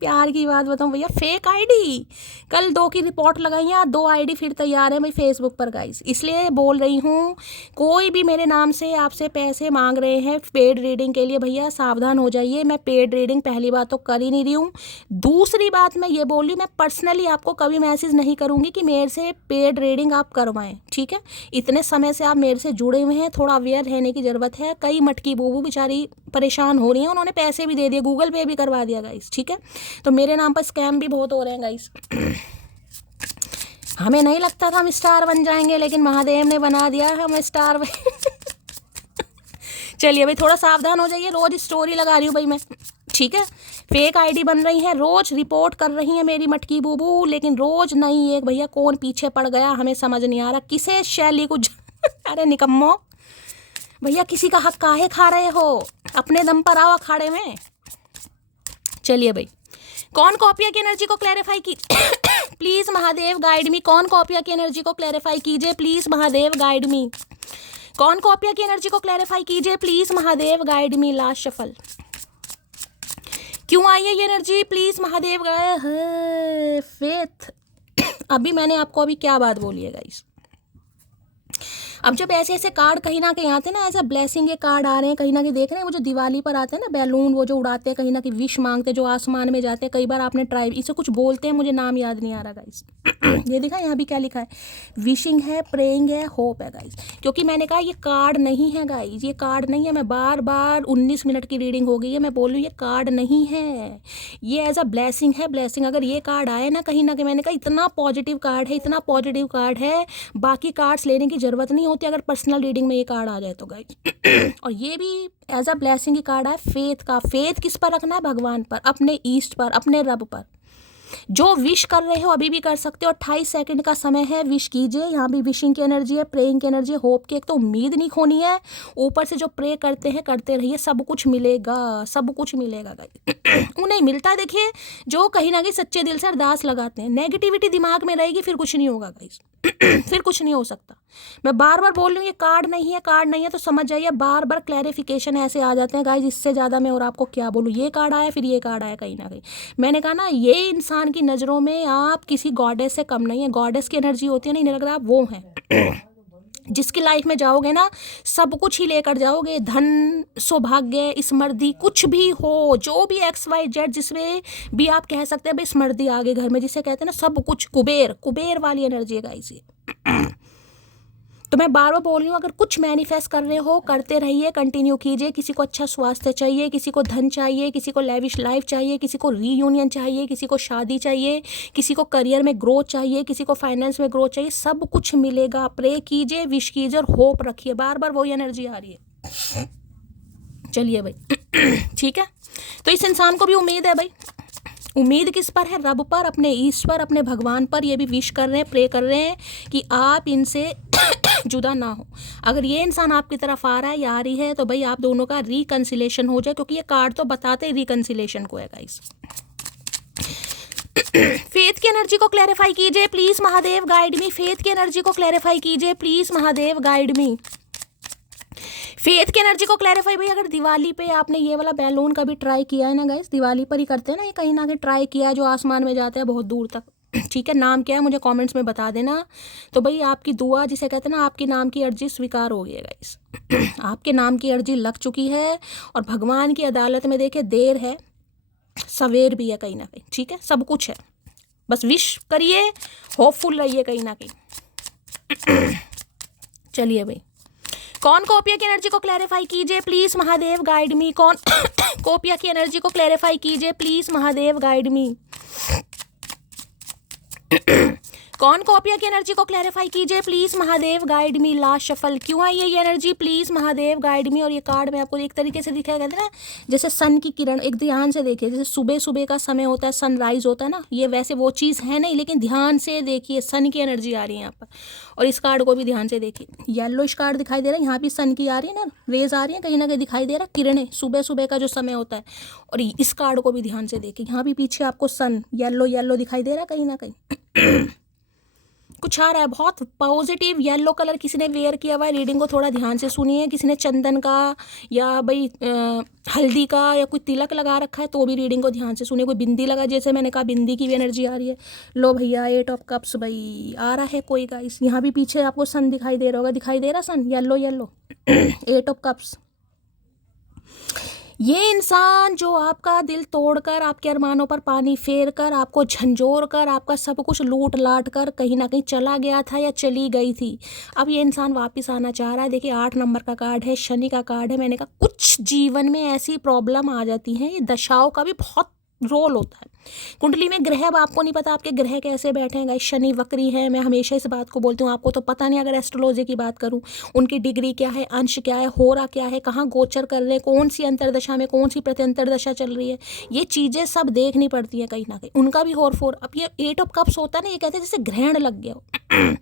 प्यार की बात बताऊं भैया, फेक आईडी कल 2 की रिपोर्ट लगाई है, 2 आईडी फिर तैयार है भाई फेसबुक पर गाइस। इसलिए बोल रही हूँ, कोई भी मेरे नाम से आपसे पैसे मांग रहे हैं पेड रीडिंग के लिए, भैया सावधान हो जाइए। मैं पेड रीडिंग पहली बात तो कर ही नहीं रही हूँ। दूसरी बात मैं ये बोल रही हूँ, मैं पर्सनली आपको कभी मैसेज नहीं करूँगी कि मेरे से पेड रीडिंग आप करवाएं। ठीक है, इतने समय से आप मेरे से जुड़े हुए हैं, थोड़ा अवेयर रहने की ज़रूरत है। कई मटकी बूबू बेचारी परेशान हो रही हैं, उन्होंने पैसे भी दे दिए, गूगल पे भी करवा दिया गाइस। ठीक है, तो मेरे नाम पर स्कैम भी बहुत हो रहे हैं गाइस। हमें नहीं लगता था हम स्टार बन जाएंगे, लेकिन महादेव ने बना दिया हम स्टार। चलिए भाई, थोड़ा सावधान हो जाइए। रोज स्टोरी लगा रही हूँ भाई मैं। ठीक है, फेक आईडी बन रही है, रोज रिपोर्ट कर रही है मेरी मटकी बूबू, लेकिन रोज नहीं एक भैया कौन पीछे पड़ गया हमें समझ नहीं आ रहा। किसे शैली को अरे निकम्मो भैया, किसी का हक काहे खा रहे हो, अपने दम पर आओ अखाड़े में। चलिए भाई, कौन कॉपिया की एनर्जी को क्लैरिफाई की प्लीज महादेव गाइड मी। कौन कॉपिया की एनर्जी को क्लैरिफाई कीजिए प्लीज महादेव गाइड मी। कौन कॉपिया की एनर्जी को क्लैरिफाई कीजिए please Mahadev guide me. Last shuffle क्यों आई है ये energy, please Mahadev guide. Faith अभी मैंने आपको अभी क्या बात बोली है गाइस। अब जब ऐसे ऐसे कार्ड कहीं ना कहीं आते हैं ना, एज अ ब्लेसिंग के कार्ड आ रहे हैं, कहीं ना कहीं देख रहे हैं वो जो दिवाली पर आते हैं ना बैलून, वो जो उड़ाते हैं, कहीं ना कहीं विश मांगते हैं, जो आसमान में जाते हैं। कई बार आपने ट्राई, इसे कुछ बोलते हैं, मुझे नाम याद नहीं आ रहा गाइस। ये दिखा यहाँ भी क्या लिखा है, विशिंग है, प्रेइंग है, होप है गाइस। क्योंकि मैंने कहा ये कार्ड नहीं है गाइस, ये कार्ड नहीं है। मैं बार बार 19 मिनट की रीडिंग हो गई है, मैं बोल रही हूँ ये कार्ड नहीं है, ये एज अ ब्लेसिंग है, ब्लेसिंग। अगर ये कार्ड आए ना कहीं ना कहीं, मैंने कहा इतना पॉजिटिव कार्ड है, इतना पॉजिटिव कार्ड है, बाकी कार्ड्स लेने की जरूरत नहीं होती अगर पर्सनल रीडिंग में ये कार्ड आ जाए तो गाइस। और ये भी एज अ ब्लेसिंग की कार्ड है, फेथ का। फेथ किस पर रखना है? भगवान पर, अपने ईस्ट पर, अपने रब पर। जो विश कर रहे हो अभी भी कर सकते हो, 28 सेकंड का समय है, विश कीजिए। यहाँ भी विशिंग की एनर्जी है, प्रेइंग की एनर्जी है, होप की। एक तो उम्मीद नहीं खोनी है, ऊपर से जो प्रे करते हैं करते रहिए, सब कुछ मिलेगा, सब कुछ मिलेगा गाइस। उन्हें मिलता है, देखिए जो कहीं ना कहीं सच्चे दिल से अरदास लगाते हैं। नेगेटिविटी दिमाग में रहेगी फिर कुछ नहीं होगा गाइस। फिर कुछ नहीं हो सकता। मैं बार बार बोल रही हूँ ये कार्ड नहीं है, कार्ड नहीं है, तो समझ जाइए। बार बार क्लैरिफिकेशन ऐसे आ जाते हैं गाइस, इससे ज़्यादा मैं और आपको क्या बोलूँ। ये कार्ड आया, फिर ये कार्ड आया, कहीं ना कहीं मैंने कहा ना, ये इंसान की नज़रों में आप किसी गॉडेस से कम नहीं है। गॉडेस की एनर्जी होती है ना, इन्हें लग रहा है आप वो हैं। जिसकी लाइफ में जाओगे ना, सब कुछ ही लेकर जाओगे, धन, सौभाग्य, स्मृति, कुछ भी हो, जो भी XYZ, जिसमें भी आप कह सकते हैं भाई स्मृति आ गई घर में, जिसे कहते हैं ना सब कुछ, कुबेर, कुबेर वाली एनर्जी है गाइस ये। तो मैं बार बार बोल रही हूँ, अगर कुछ मैनिफेस्ट कर रहे हो करते रहिए, कंटिन्यू कीजिए। किसी को अच्छा स्वास्थ्य चाहिए, किसी को धन चाहिए, किसी को लेविश लाइफ चाहिए, किसी को रीयूनियन चाहिए, किसी को शादी चाहिए, किसी को करियर में ग्रोथ चाहिए, किसी को फाइनेंस में ग्रोथ चाहिए, सब कुछ मिलेगा। प्रे कीजिए, विश कीजिए और होप रखिए। बार बार वही एनर्जी आ रही है। चलिए भाई, ठीक है। तो इस इंसान को भी उम्मीद है भाई। उम्मीद किस पर है? रब पर, अपने ईश्वर पर, अपने भगवान पर। ये भी विश कर रहे हैं, प्रे कर रहे हैं कि आप इनसे जुदा ना हो। अगर ये इंसान आपकी तरफ आ रहा है या आ रही है, तो भाई आप दोनों का रिकंसिलेशन हो जाए, क्योंकि ये कार्ड तो बताते ही रिकंसिलेशन को है गाइस। फेथ की एनर्जी को क्लैरिफाई कीजिए please Mahadev, guide me. Faith की एनर्जी को क्लैरिफाई कीजिए please Mahadev, guide me. Faith की एनर्जी को क्लैरिफाई। भाई अगर दिवाली पे आपने ये वाला बैलून कभी ट्राई किया है ना गाइस, दिवाली पर ही करते हैं ना ये, कहीं ना कहीं ट्राई किया, जो आसमान में जाते हैं बहुत दूर तक, ठीक है। नाम क्या है मुझे कमेंट्स में बता देना। तो भाई आपकी दुआ, जिसे कहते हैं ना, आपकी नाम की अर्जी स्वीकार हो गई है गाइस। आपके नाम की अर्जी लग चुकी है, और भगवान की अदालत में देखे देर है सवेर भी है कहीं ना कहीं, ठीक है। सब कुछ है, बस विश करिए, होपफुल रहिए कहीं ना कहीं। चलिए भाई, कौन कोपिया की एनर्जी को क्लैरिफाई कीजिए प्लीज महादेव, गाइड मी। कौन कोपिया की एनर्जी को क्लैरिफाई कीजिए प्लीज महादेव, गाइड मी। कौन कोपिया की एनर्जी को क्लैरिफाई कीजिए please Mahadev, guide me. Last shuffle क्यों आई है ये energy, please Mahadev, guide me. और ये कार्ड में आपको एक तरीके से दिखाया गया था ना, जैसे सन की किरण, एक ध्यान से देखिए, जैसे सुबह सुबह का समय होता है, सनराइज होता है ना, ये वैसे वो चीज़ है नहीं, लेकिन ध्यान से देखिए, सन की एनर्जी आ रही है यहाँ पर। और इस कार्ड को भी ध्यान से देखिए, येलोइश कार्ड दिखाई दे रहा है, यहाँ भी सन की आ रही है ना, रेज आ रही है, कहीं ना कहीं दिखाई दे रहा है, किरणें, सुबह सुबह का जो समय होता है। और इस कार्ड को भी ध्यान से देखिए, यहाँ भी पीछे आपको सन येलो येलो दिखाई दे रहा है कहीं ना कहीं। कुछ आ रहा है बहुत पॉजिटिव येलो कलर, किसी ने वेयर किया हुआ है। रीडिंग को थोड़ा ध्यान से सुनिए। किसी ने चंदन का या भाई हल्दी का या कोई तिलक लगा रखा है, तो भी रीडिंग को ध्यान से सुनिए। कोई बिंदी लगा, जैसे मैंने कहा बिंदी की भी एनर्जी आ रही है। लो भैया, 8 ऑफ कप्स भाई आ रहा है कोई गाइस। यहाँ भी पीछे आपको सन दिखाई दे रहा होगा, दिखाई दे रहा sun yellow yellow. 8 of cups. ये इंसान जो आपका दिल तोड़कर, आपके अरमानों पर पानी फेर कर, आपको झंझोर कर, आपका सब कुछ लूट लाट कर कहीं ना कहीं चला गया था या चली गई थी, अब ये इंसान वापस आना चाह रहा है। देखिए 8 नंबर का कार्ड है, शनि का कार्ड है। मैंने कहा कुछ जीवन में ऐसी प्रॉब्लम आ जाती हैं, ये दशाओं का भी बहुत रोल होता है। कुंडली में ग्रह, अब आपको नहीं पता आपके ग्रह कैसे बैठे हैं गाइस। शनि वक्री है, मैं हमेशा इस बात को बोलती हूँ, आपको तो पता नहीं। अगर एस्ट्रोलॉजी की बात करूँ, उनकी डिग्री क्या है, अंश क्या है, होरा क्या है, कहाँ गोचर कर रहे हैं, कौन सी अंतरदशा में, कौन सी प्रत्यंतर दशा चल रही है, ये चीज़ें सब देखनी पड़ती हैं कहीं ना कहीं। उनका भी होर फोर। अब ये 8 ऑफ कप्स होता है ना, ये कहते हैं जैसे ग्रहण लग गया हो।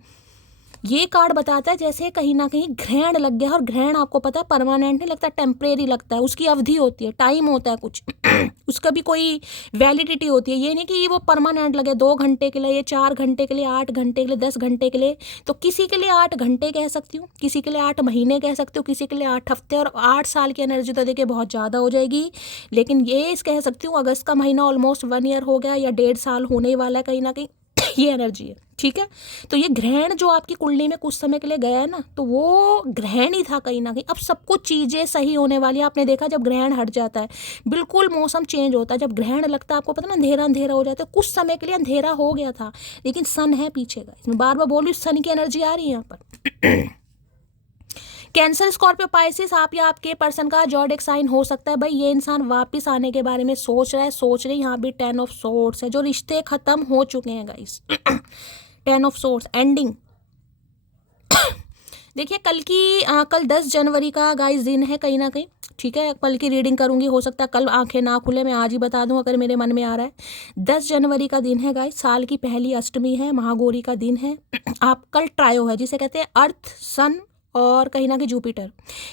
ये कार्ड बताता है जैसे कहीं ना कहीं ग्रहण लग गया है। और ग्रहण आपको पता है परमानेंट नहीं लगता, टेम्परेरी लगता है, उसकी अवधि होती है, टाइम होता है कुछ। उसका भी कोई वैलिडिटी होती है। ये नहीं कि वो परमानेंट लगे 2 घंटे के लिए, ये 4 घंटे के लिए, 8 घंटे के लिए, 10 घंटे के लिए। तो किसी के लिए 8 घंटे कह सकती हूँ, किसी के लिए 8 महीने कह सकती हूँ, किसी के लिए 8 हफ्ते। और 8 साल की एनर्जी तो देखिए बहुत ज़्यादा हो जाएगी, लेकिन ये कह सकती हूँ अगस्त का महीना ऑलमोस्ट 1 ईयर हो गया या 1.5 साल होने वाला है कहीं ना कहीं। ये एनर्जी है, ठीक है। तो ये ग्रहण जो आपकी कुंडली में कुछ समय के लिए गया है ना, तो वो ग्रहण ही था कहीं ना कहीं। अब सब कुछ चीज़ें सही होने वाली है। आपने देखा जब ग्रहण हट जाता है बिल्कुल मौसम चेंज होता है। जब ग्रहण लगता है आपको पता ना, अंधेरा अंधेरा हो जाता है। कुछ समय के लिए अंधेरा हो गया था, लेकिन सन है पीछे का। इसमें बार बार बोलूँ, सन की एनर्जी आ रही है यहाँ पर। कैंसर, स्कॉर्पियो, पाइसिस, आप या आपके पर्सन का ज़ोडिएक साइन हो सकता है। भाई ये इंसान वापस आने के बारे में सोच रहा है, सोच रही। यहाँ भी 10 ऑफ सोर्ड्स है, जो रिश्ते खत्म हो चुके हैं गाइस। 10 of swords, ending. देखिए कल 10 जनवरी का गाइस दिन है कहीं ना कहीं, ठीक है। कल की रीडिंग करूंगी, हो सकता है कल आंखें ना खुले, मैं आज ही बता दूं अगर मेरे मन में आ रहा है। 10 जनवरी का दिन है गाइस, साल की पहली अष्टमी है, महागौरी का दिन है। आप कल ट्रायो है, जिसे कहते हैं अर्थ, सन और कहीं ना कहीं जुपिटर,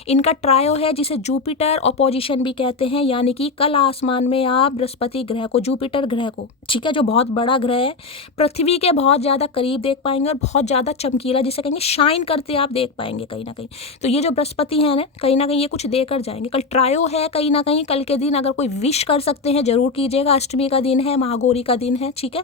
इनका ट्रायो है, जिसे जुपिटर ऑपोजिशन भी कहते हैं। यानी कि कल आसमान में आप बृहस्पति ग्रह को, जुपिटर ग्रह को, ठीक है, जो बहुत बड़ा ग्रह है, पृथ्वी के बहुत ज़्यादा करीब देख पाएंगे और बहुत ज़्यादा चमकीला, जिसे कहेंगे शाइन करते आप देख पाएंगे कहीं ना कहीं। तो ये जो बृहस्पति है ना, कहीं ना कहीं ये कुछ देकर जाएंगे। कल ट्रायो है कहीं ना कहीं। कल के दिन अगर कोई विश कर सकते हैं जरूर कीजिएगा। अष्टमी का दिन है, महागौरी का दिन है, ठीक है।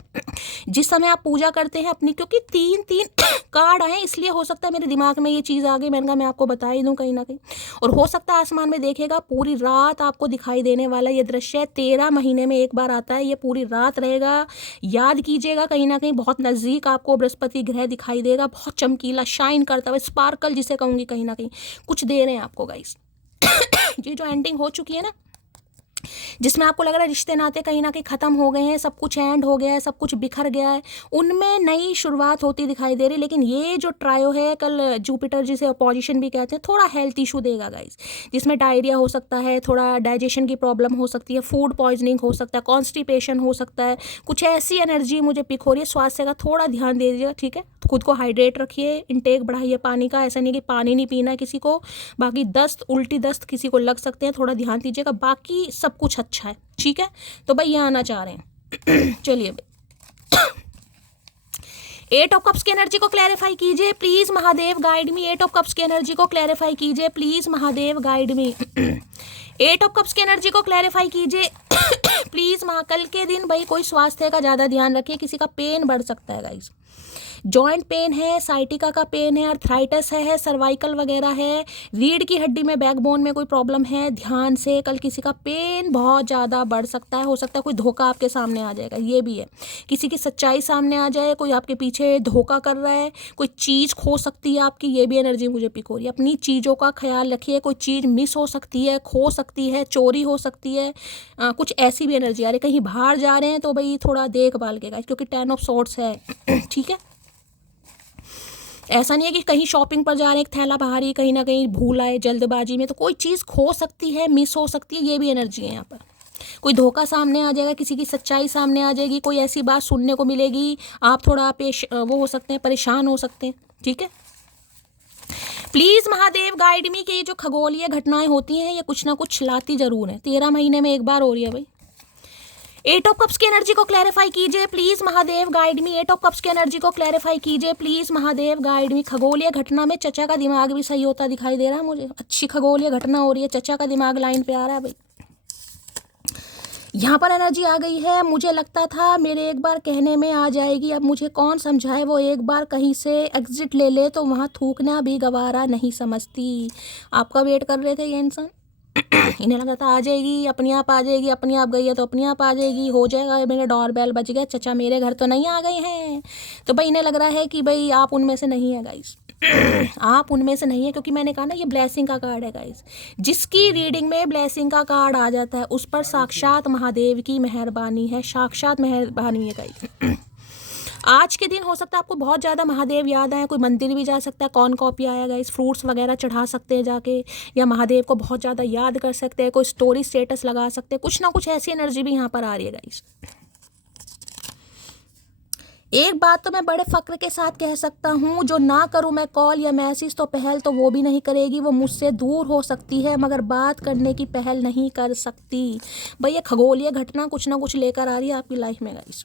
जिस समय आप पूजा करते हैं अपनी, क्योंकि 3 कार्ड आए इसलिए हो सकता है मेरे दिमाग में ये चीज़ आ गई, मैंने कहा मैं आपको बता ही दूं कहीं ना कहीं। और हो सकता है आसमान में देखेगा पूरी रात आपको दिखाई देने वाला ये दृश्य है। 13 महीने में एक बार आता है, ये पूरी रात रहेगा। याद कीजिएगा, कहीं ना कहीं बहुत नज़दीक आपको बृहस्पति ग्रह दिखाई देगा, बहुत चमकीला, शाइन करता हुआ, स्पार्कल जिसे कहूँगी, कहीं ना कहीं कुछ दे रहे हैं आपको गाइस। ये जो एंडिंग हो चुकी है ना, जिसमें आपको लग रहा है रिश्ते नाते कहीं ना कहीं खत्म हो गए हैं, सब कुछ एंड हो गया है, सब कुछ बिखर गया है, उनमें नई शुरुआत होती दिखाई दे रही। लेकिन ये जो ट्रायो है कल, जुपिटर जिसे अपोजिशन भी कहते हैं, थोड़ा हेल्थ इशू देगा गाइस, जिसमें डायरिया हो सकता है, थोड़ा डाइजेशन की प्रॉब्लम हो सकती है, फूड पॉइजनिंग हो सकता है, कॉन्स्टिपेशन हो सकता है। कुछ ऐसी एनर्जी मुझे पिक हो रही है। स्वास्थ्य का थोड़ा ध्यान दे दीजिएगा, ठीक है। खुद को हाइड्रेट रखिए, इंटेक बढ़ाइए पानी का। ऐसा नहीं कि पानी नहीं पीना है किसी को। बाकी दस्त, उल्टी दस्त किसी को लग सकते हैं, थोड़ा ध्यान दीजिएगा। बाकी सब कुछ अच्छा है, ठीक है। तो भाई ये आना चाह रहे हैं। चलिए भाई, 8 ऑफ कप्स की एनर्जी को क्लैरिफाई कीजिए please Mahadev, guide me. 8 of cups की एनर्जी को क्लैरिफाई कीजिए please Mahadev, guide me. 8 of cups की एनर्जी को क्लैरिफाई कीजिए प्लीज कल के दिन भाई कोई स्वास्थ्य का ज़्यादा ध्यान रखिए। किसी का पेन बढ़ सकता है गाइस, जॉइंट पेन है, साइटिका का पेन है, अर्थराइटिस है, सर्वाइकल वगैरह है, रीढ़ की हड्डी में, बैकबोन में कोई प्रॉब्लम है, ध्यान से। कल किसी का पेन बहुत ज़्यादा बढ़ सकता है। हो सकता है कोई धोखा आपके सामने आ जाएगा, ये भी है। किसी की सच्चाई सामने आ जाए, कोई आपके पीछे धोखा कर रहा है, कोई चीज़ खो सकती है आपकी, ये भी एनर्जी मुझे पिक हो रही है। अपनी चीज़ों का ख्याल रखिए, कोई चीज़ मिस हो सकती है, खो सकती है, चोरी हो सकती है, कुछ ऐसी भी एनर्जी आ रही है। कहीं बाहर जा रहे हैं तो भाई थोड़ा देखभाल के गाइस, क्योंकि 10 ऑफ सोर्ड्स है, ठीक है। ऐसा नहीं है कि कहीं शॉपिंग पर जा रहे हैं, एक थैला बाहर ही कहीं ना कहीं भूल आए जल्दबाजी में, तो कोई चीज़ खो सकती है, मिस हो सकती है, ये भी एनर्जी है यहाँ पर। कोई धोखा सामने आ जाएगा, किसी की सच्चाई सामने आ जाएगी, कोई ऐसी बात सुनने को मिलेगी, आप थोड़ा वो हो सकते हैं, परेशान हो सकते हैं, ठीक है। प्लीज़ महादेव गाइड मी कि ये जो खगोलीय घटनाएं होती हैं ये कुछ ना कुछ लाती जरूर है। 13 महीने में एक बार हो रही है भाई। 8 ऑफ कप्स की एनर्जी को क्लैरिफाई कीजिए please Mahadev, guide me. 8 of cups की एनर्जी को क्लैरिफाई कीजिए प्लीज महादेव, गाइड मी। खगोलीय घटना में चचा का दिमाग भी सही होता दिखाई दे रहा है मुझे। अच्छी खगोलीय घटना हो रही है, चचा का दिमाग लाइन पे आ रहा है भाई। यहाँ पर एनर्जी आ गई है। मुझे लगता था मेरे एक बार कहने में आ जाएगी, अब मुझे कौन समझाए। वो एक बार कहीं से एग्जिट ले ले तो वहाँ थूकना भी गवारा नहीं समझती। आपका वेट कर रहे थे ये इंसान। इन्हें लगा था आ जाएगी, अपने आप आ जाएगी, अपने आप गई है तो अपने आप आ जाएगी, हो जाएगा। मेरे डोर बेल बज गया, चचा मेरे घर तो नहीं आ गए हैं। तो भाई इन्हें लग रहा है कि भाई आप उनमें से नहीं है गाइस। आप उनमें से नहीं है, क्योंकि मैंने कहा ना ये ब्लेसिंग का कार्ड है गाइस। जिसकी रीडिंग में ब्लेसिंग का कार्ड आ जाता है उस पर साक्षात महादेव की मेहरबानी है, साक्षात मेहरबानी है गाइस। आज के दिन हो सकता है आपको बहुत ज़्यादा महादेव याद आए, कोई मंदिर भी जा सकता है, कौन कॉपी आया गाइस, फ्रूट्स वगैरह चढ़ा सकते हैं जाके, या महादेव को बहुत ज़्यादा याद कर सकते हैं, कोई स्टोरी स्टेटस लगा सकते हैं, कुछ ना कुछ ऐसी एनर्जी भी यहाँ पर आ रही है गाइस। एक बात तो मैं बड़े फक्र के साथ कह सकता हूँ, जो ना करूँ मैं कॉल या मैसेज तो पहल तो वो भी नहीं करेगी। वो मुझसे दूर हो सकती है मगर बात करने की पहल नहीं कर सकती। भाई ये खगोलीय घटना कुछ ना कुछ लेकर आ रही है आपकी लाइफ में गाइस।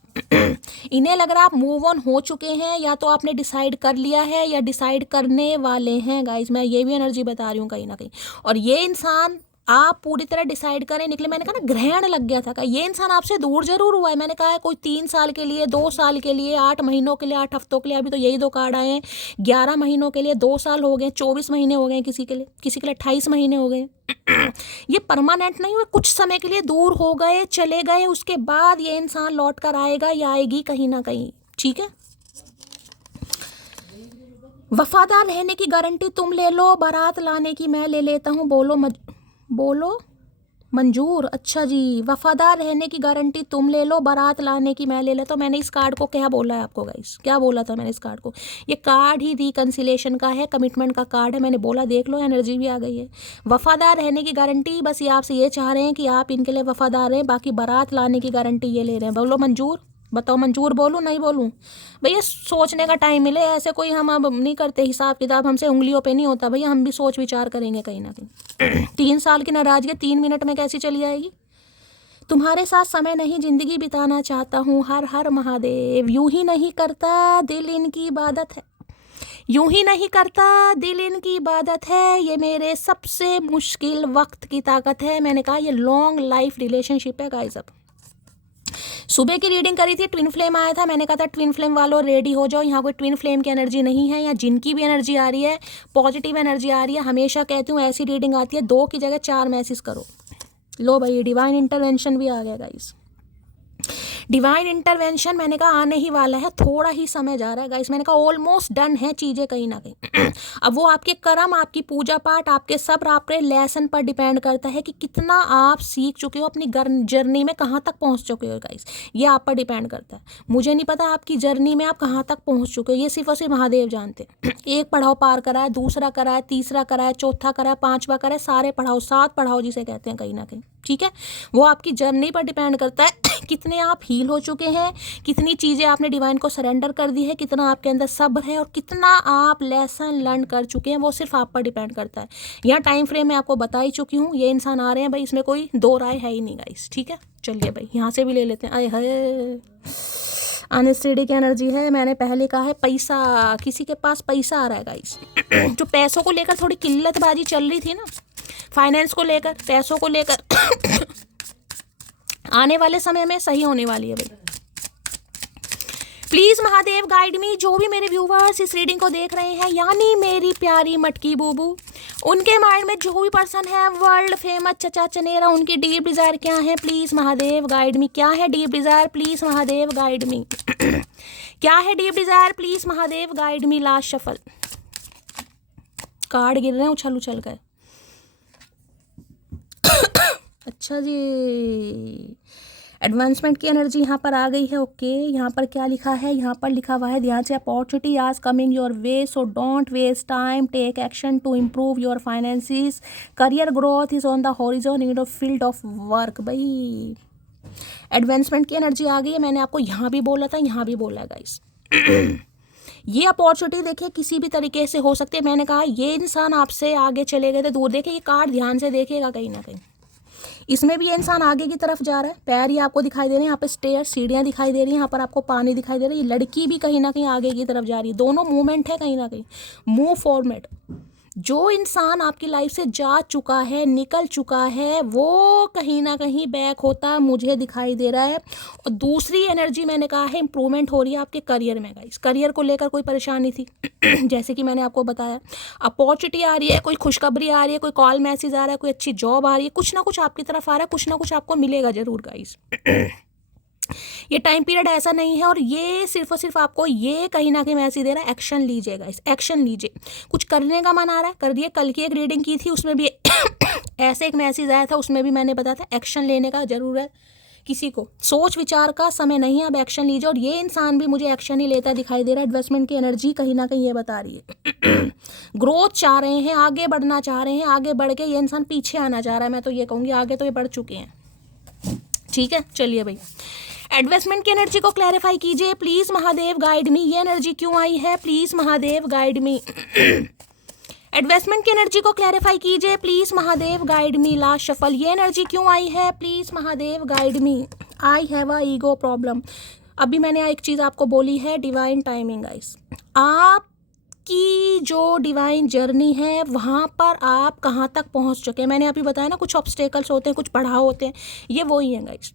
इन्हें लग रहा है आप मूव ऑन हो चुके हैं, या तो आपने डिसाइड कर लिया है या डिसाइड करने वाले हैं गाइस। मैं ये भी एनर्जी बता रही हूँ कहीं ना कहीं। और ये इंसान आप पूरी तरह डिसाइड करें निकले। मैंने कहा ना ग्रहण लग गया था, ये इंसान आपसे दूर जरूर हुआ है। मैंने कहा है कोई 3 साल के लिए, 2 साल के लिए, 8 महीनों के लिए, 8 हफ्तों के लिए, अभी तो यही 2 कार्ड आए हैं। 11 महीनों के लिए, 2 साल हो गए, 24 महीने हो गए किसी के लिए, किसी के लिए 28 महीने हो गए। ये परमानेंट नहीं हुए, कुछ समय के लिए दूर हो गए, चले गए, उसके बाद ये इंसान लौट कर आएगा या आएगी कहीं ना कहीं, ठीक है। वफादार रहने की गारंटी तुम ले लो, बारात लाने की मैं ले लेता हूँ, बोलो मंजूर। अच्छा जी, वफादार रहने की गारंटी तुम ले लो, बारात लाने की मैं ले लेता हूँ। मैंने इस कार्ड को क्या बोला है आपको गाइस, क्या बोला था मैंने इस कार्ड को? ये कार्ड ही रिकंसिलेशन का है, कमिटमेंट का कार्ड है। मैंने बोला देख लो, एनर्जी भी आ गई है। वफादार रहने की गारंटी, बस ये आपसे ये चाह रहे हैं कि आप इनके लिए वफादार रहें, बाकी बारात लाने की गारंटी ये ले रहे हैं। बोलो मंजूर, बताओ मंजूर बोलूँ नहीं बोलूँ? भैया सोचने का टाइम मिले, ऐसे कोई हम अब नहीं करते हिसाब किताब, हमसे उंगलियों पे नहीं होता भैया, हम भी सोच विचार करेंगे कहीं ना कहीं। 3 साल की नाराजगी 3 मिनट में कैसी चली जाएगी? तुम्हारे साथ समय नहीं जिंदगी बिताना चाहता हूँ, हर हर महादेव। यूं ही नहीं करता दिल इनकी इबादत है, यूं ही नहीं करता दिल इनकी इबादत है, ये मेरे सबसे मुश्किल वक्त की ताकत है। मैंने कहा ये लॉन्ग लाइफ रिलेशनशिप है गाइस। अब सुबह की रीडिंग करी थी, ट्विन फ्लेम आया था, मैंने कहा था ट्विन फ्लेम वालों रेडी हो जाओ, यहाँ कोई ट्विन फ्लेम की एनर्जी नहीं है, यहाँ जिनकी भी एनर्जी आ रही है पॉजिटिव एनर्जी आ रही है। हमेशा कहती हूँ ऐसी रीडिंग आती है 2 की जगह 4 मैसेज करो। लो भाई, डिवाइन इंटरवेंशन भी आ गया गाइस। डिवाइन इंटरवेंशन मैंने कहा आने ही वाला है, थोड़ा ही समय जा रहा है गाइस। मैंने कहा ऑलमोस्ट डन है चीज़ें कहीं ना कहीं। अब वो आपके कर्म, आपकी पूजा पाठ, आपके सब्र, आपके लेसन पर डिपेंड करता है कि कितना आप सीख चुके हो, अपनी जर्नी में कहाँ तक पहुँच चुके हो गाइस, ये आप पर डिपेंड करता है। मुझे नहीं पता आपकी जर्नी में आप कहाँ तक पहुँच चुके हो, ये सिर्फ और सिर्फ महादेव जानते हैं। एक पढ़ाओ पार करा है, दूसरा करा है, तीसरा करा है, चौथा करा है, 5वां करा है, सारे पढ़ाओ, 7 पढ़ाओ जिसे कहते हैं कहीं ना कहीं, ठीक है। वो आपकी जर्नी पर डिपेंड करता है कितने आप हील हो चुके हैं, कितनी चीज़ें आपने डिवाइन को सरेंडर कर दी है, कितना आपके अंदर सब्र है और कितना आप लेसन लर्न कर चुके हैं, वो सिर्फ आप पर डिपेंड करता है। यहाँ टाइम फ्रेम में आपको बता ही चुकी हूँ, ये इंसान आ रहे हैं भाई, इसमें कोई 2 राय है ही नहीं गाइस, ठीक है। चलिए भाई यहाँ से भी ले लेते हैं। आए हाय, अनस्टेडी की एनर्जी है, मैंने पहले कहा है पैसा, किसी के पास पैसा आ रहा है गाइस। जो पैसों को लेकर थोड़ी किल्लतबाजी चल रही थी ना, फाइनेंस को लेकर, पैसों को लेकर, आने वाले समय में सही होने वाली है भाई। Please Mahadev guide me. जो भी मेरे व्यूवर्स इस रीडिंग को देख रहे हैं, यानी मेरी प्यारी मटकी बूबू, उनके माइंड में जो भी पर्सन है वर्ल्ड फेमस चचा चनेरा, उनकी डीप डिजायर क्या है, प्लीज महादेव गाइड मी। क्या है deep Dzire, please Mahadev guide me. क्या है deep Dzire, please Mahadev guide me. Last shuffle, card गिर रहे हैं उछल उछल कर। अच्छा जी, एडवांसमेंट की एनर्जी यहाँ पर आ गई है। ओके, यहाँ पर क्या लिखा है, यहाँ पर लिखा हुआ है ध्यान से, अपॉर्चुनिटी आज coming your way, so don't waste time, take action to improve your finances, career growth is on the horizon in your field of work. भाई एडवांसमेंट की एनर्जी आ गई है, मैंने आपको यहाँ भी बोला था, यहाँ भी बोला है गाइस। ये अपॉर्चुनिटी देखिए किसी भी तरीके से हो सकती है। मैंने कहा ये इंसान आपसे आगे चले गए थे दूर, देखिए ये कार्ड ध्यान से देखिएगा कहीं ना कहीं, इसमें भी ये इंसान आगे की तरफ जा रहा है। पैर ही आपको दिखाई दे रहे हैं, यहाँ पे स्टेयर, सीढ़ियाँ दिखाई दे रही हैं, यहाँ पर आपको पानी दिखाई दे रहा है। ये लड़की भी कहीं ना कहीं आगे की तरफ जा रही है, दोनों मूवमेंट है कहीं ना कहीं, मूव फॉर्मेट। जो इंसान आपकी लाइफ से जा चुका है, निकल चुका है, वो कहीं ना कहीं बैक होता मुझे दिखाई दे रहा है। और दूसरी एनर्जी मैंने कहा है इंप्रूवमेंट हो रही है आपके करियर में गाइस। करियर को लेकर कोई परेशानी थी जैसे कि मैंने आपको बताया, अपॉर्चुनिटी आ रही है, कोई खुशखबरी आ रही है, कोई कॉल मैसेज आ रहा है, कोई अच्छी जॉब आ रही है, कुछ ना कुछ आपकी तरफ आ रहा है, कुछ ना कुछ आपको मिलेगा जरूर गाइस। ये टाइम पीरियड ऐसा नहीं है, और ये सिर्फ और सिर्फ आपको ये कहीं ना कहीं मैसेज दे रहा है, एक्शन लीजिएगा, इस एक्शन लीजिए। कुछ करने का मन आ रहा है कर दिए। कल की एक रीडिंग की थी, उसमें भी ऐसे एक मैसेज आया था, उसमें भी मैंने बताया था एक्शन लेने का जरूर है। किसी को सोच विचार का समय नहीं है, अब एक्शन लीजिए। और ये इंसान भी मुझे एक्शन ही लेता दिखाई दे रहा है। इन्वेस्टमेंट की एनर्जी कहीं ना कहीं ये बता रही है ग्रोथ चाह रहे हैं, आगे बढ़ना चाह रहे हैं, आगे बढ़ के ये इंसान पीछे आना चाह रहा है। मैं तो ये कहूँगी आगे तो ये बढ़ चुके हैं, ठीक है। चलिए भाई, एडवांसमेंट की एनर्जी को क्लैरिफाई कीजिए प्लीज महादेव गाइड मी। ये एनर्जी क्यों आई है, please Mahadev guide me. Advancement की एनर्जी को क्लैरिफाई कीजिए please Mahadev guide me. Last shuffle, ये एनर्जी क्यों आई है, please Mahadev guide me. I have a ego problem. अभी मैंने एक चीज़ आपको बोली है, डिवाइन टाइमिंग गाइस। आप आपकी जो डिवाइन जर्नी है वहाँ पर आप कहाँ तक पहुँच चुके हैं। मैंने अभी बताया ना, कुछ ऑब्स्टेकल्स होते हैं, कुछ पड़ाव होते हैं, ये वही हैं गाइस।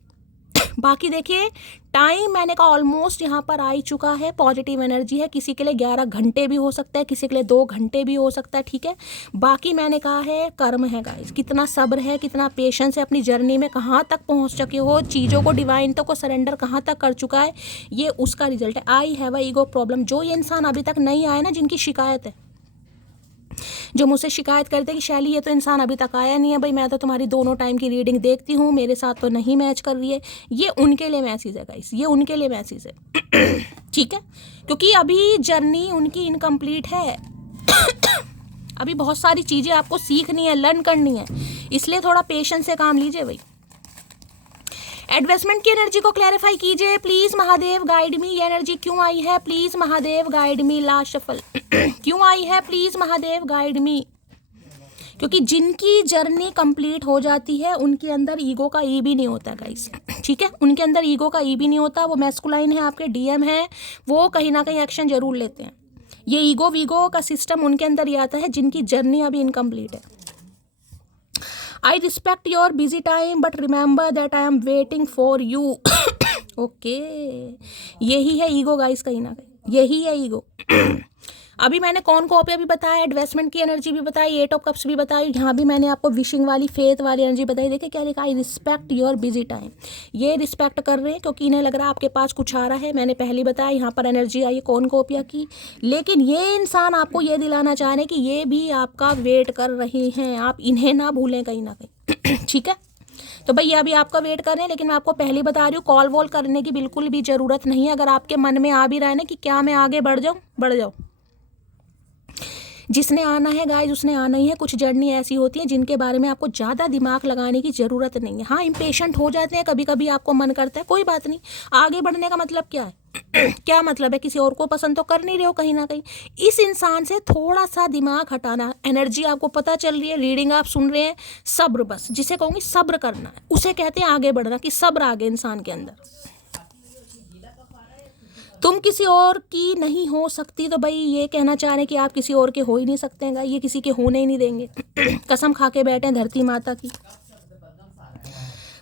बाकी देखिए टाइम मैंने कहा ऑलमोस्ट यहाँ पर आ ही चुका है। पॉजिटिव एनर्जी है, किसी के लिए 11 घंटे भी हो सकता है, किसी के लिए 2 घंटे भी हो सकता है, ठीक है। बाकी मैंने कहा है कर्म है गाइस, कितना सब्र है, कितना पेशेंस है, अपनी जर्नी में कहाँ तक पहुँच चुके हो, चीज़ों को डिवाइन तो को सरेंडर कहाँ तक कर चुका है, ये उसका रिजल्ट है। I have a ego problem, जो ये इंसान अभी तक नहीं आया ना, जिनकी शिकायत है, जो मुझसे शिकायत करते हैं कि शैली ये तो इंसान अभी तक आया नहीं है, भाई मैं तो तुम्हारी दोनों टाइम की रीडिंग देखती हूँ, मेरे साथ तो नहीं मैच कर रही है, ये उनके लिए मैसेज है गाइस, ये उनके लिए मैसेज है। ठीक है, क्योंकि अभी जर्नी उनकी इनकम्प्लीट है। अभी बहुत सारी चीज़ें आपको सीखनी है, लर्न करनी है, इसलिए थोड़ा पेशेंस से काम लीजिए भाई। एडवेस्टमेंट की एनर्जी को क्लैरिफाई कीजिए प्लीज महादेव, गाइड मी। ये एनर्जी क्यों आई है please Mahadev, guide me. Last shuffle क्यों आई है प्लीज महादेव, गाइड मी। क्योंकि जिनकी जर्नी कंप्लीट हो जाती है उनके अंदर ईगो का ई भी नहीं होता गाइस, ठीक है, उनके अंदर ईगो का ई भी नहीं होता। वो मैस्कुलाइन है, आपके डीएम है, वो कहीं ना कहीं एक्शन जरूर लेते हैं। ये ईगो वीगो का सिस्टम उनके अंदर ही आता है जिनकी जर्नी अभी इनकम्प्लीट है। I respect your busy time but remember that I am waiting for you. Okay, यही है ईगो गाइस, कहीं ना कहीं यही है ईगो। अभी मैंने कौन कॉपी अभी बताया, एडवेस्टमेंट की एनर्जी भी बताई, 8 ऑफ कप्स भी बताई, यहाँ भी मैंने आपको विशिंग वाली फेथ वाली एनर्जी बताई। देखिए क्या लिखा, I respect your busy time. ये रिस्पेक्ट कर रहे हैं क्योंकि इन्हें लग रहा है आपके पास कुछ आ रहा है। मैंने पहले बताया यहाँ पर एनर्जी आई कौन कॉपिया की, लेकिन ये इंसान आपको ये दिलाना चाह रहे हैं कि ये भी आपका वेट कर रहे हैं, आप इन्हें ना भूलें कहीं ना कहीं। ठीक है, तो भाई ये अभी आपका वेट कर रहे हैं, लेकिन मैं आपको पहले बता रही हूँ कॉल वॉल करने की बिल्कुल भी ज़रूरत नहीं है। अगर आपके मन में आ भी रहा है ना कि क्या मैं आगे बढ़ जाऊँ, बढ़ जाओ। जिसने आना है गाइज उसने आना ही है। कुछ जर्नी ऐसी होती है जिनके बारे में आपको ज़्यादा दिमाग लगाने की ज़रूरत नहीं है। हाँ, इम्पेशेंट हो जाते हैं कभी कभी, आपको मन करता है, कोई बात नहीं। आगे बढ़ने का मतलब क्या है? क्या मतलब है? किसी और को पसंद तो कर नहीं रहे हो कहीं ना कहीं। इस इंसान से थोड़ा सा दिमाग हटाना, एनर्जी आपको पता चल रही है, रीडिंग आप सुन रहे हैं, सब्र, बस जिसे कहूँगी सब्र करना है, उसे कहते हैं आगे बढ़ना, कि सब्र आगे इंसान के अंदर। तुम किसी और की नहीं हो सकती, तो भाई ये कहना चाह रहे हैं कि आप किसी और के हो ही नहीं सकते हैं, ये किसी के होने ही नहीं देंगे। कसम खा के बैठे हैं धरती माता की।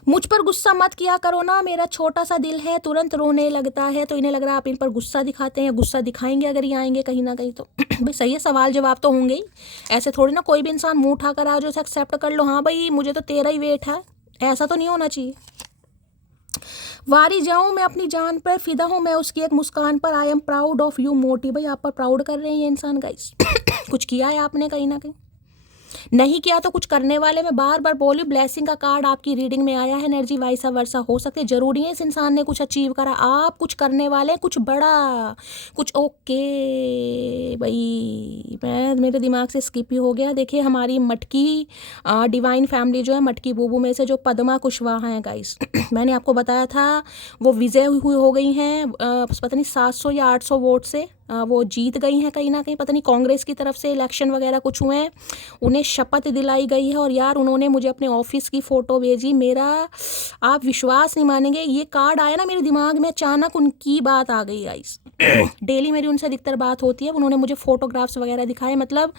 मुझ पर गुस्सा मत किया करो ना, मेरा छोटा सा दिल है, तुरंत रोने लगता है। तो इन्हें लग रहा है आप इन पर गुस्सा दिखाते हैं, गुस्सा दिखाएंगे अगर ये आएंगे कहीं ना कहीं तो। भाई सही है, सवाल जवाब तो होंगे ही। ऐसे थोड़ी ना कोई भी इंसान मुंह उठाकर आ जो उसे एक्सेप्ट कर लो, हाँ भाई मुझे तो तेरा ही वेट है, ऐसा तो नहीं होना चाहिए। वारी जाऊं मैं अपनी जान पर, फिदा हूं मैं उसकी एक मुस्कान पर, I am proud of you मोटी। भाई आप पर प्राउड कर रहे हैं ये इंसान गाइस। कुछ किया है आपने कहीं ना कहीं, नहीं किया तो कुछ करने वाले। मैं बार बार बोली, ब्लेसिंग का कार्ड आपकी रीडिंग में आया है, एनर्जी वाइसा वर्सा हो सकती है, जरूरी है इस इंसान ने कुछ अचीव करा, आप कुछ करने वाले हैं, कुछ बड़ा कुछ। ओके भाई, मेरे दिमाग से स्किप ही हो गया। देखिए हमारी मटकी डिवाइन फैमिली जो है, मटकी बूबू में से जो पद्मा कुशवाहा हैं गाइस, मैंने आपको बताया था वो विजय हुई हो गई हैं, पता नहीं 700 या 800 वोट से वो जीत गई हैं कहीं ना कहीं। पता नहीं कांग्रेस की तरफ से इलेक्शन वगैरह कुछ हुए हैं, उन्हें शपथ दिलाई गई है। और यार उन्होंने मुझे अपने ऑफिस की फ़ोटो भेजी, मेरा आप विश्वास नहीं मानेंगे, ये कार्ड आया ना मेरे दिमाग में, अचानक उनकी बात आ गई गाइस। डेली मेरी उनसे अधिकतर बात होती है, उन्होंने मुझे फ़ोटोग्राफ्स वगैरह दिखाए, मतलब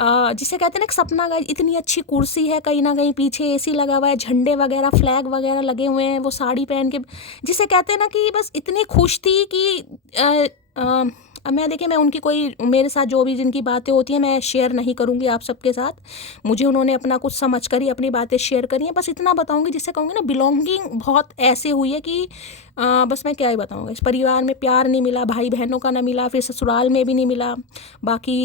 जिसे कहते हैं ना सपना गाइस। इतनी अच्छी कुर्सी है, कहीं ना कहीं पीछे एसी लगा हुआ है, झंडे वगैरह फ्लैग वगैरह लगे हुए हैं, वो साड़ी पहन के, जिसे कहते हैं ना कि बस इतनी खुश थी कि अब मैं देखिए, मैं उनकी कोई, मेरे साथ जो भी जिनकी बातें होती हैं मैं शेयर नहीं करूंगी आप सबके साथ। मुझे उन्होंने अपना कुछ समझ कर ही अपनी बातें शेयर करी हैं, बस इतना बताऊंगी जिससे कहूँगी ना बिलोंगिंग बहुत ऐसे हुई है कि बस मैं क्या ही बताऊँगा। इस परिवार में प्यार नहीं मिला, भाई बहनों का ना मिला, फिर ससुराल में भी नहीं मिला। बाकी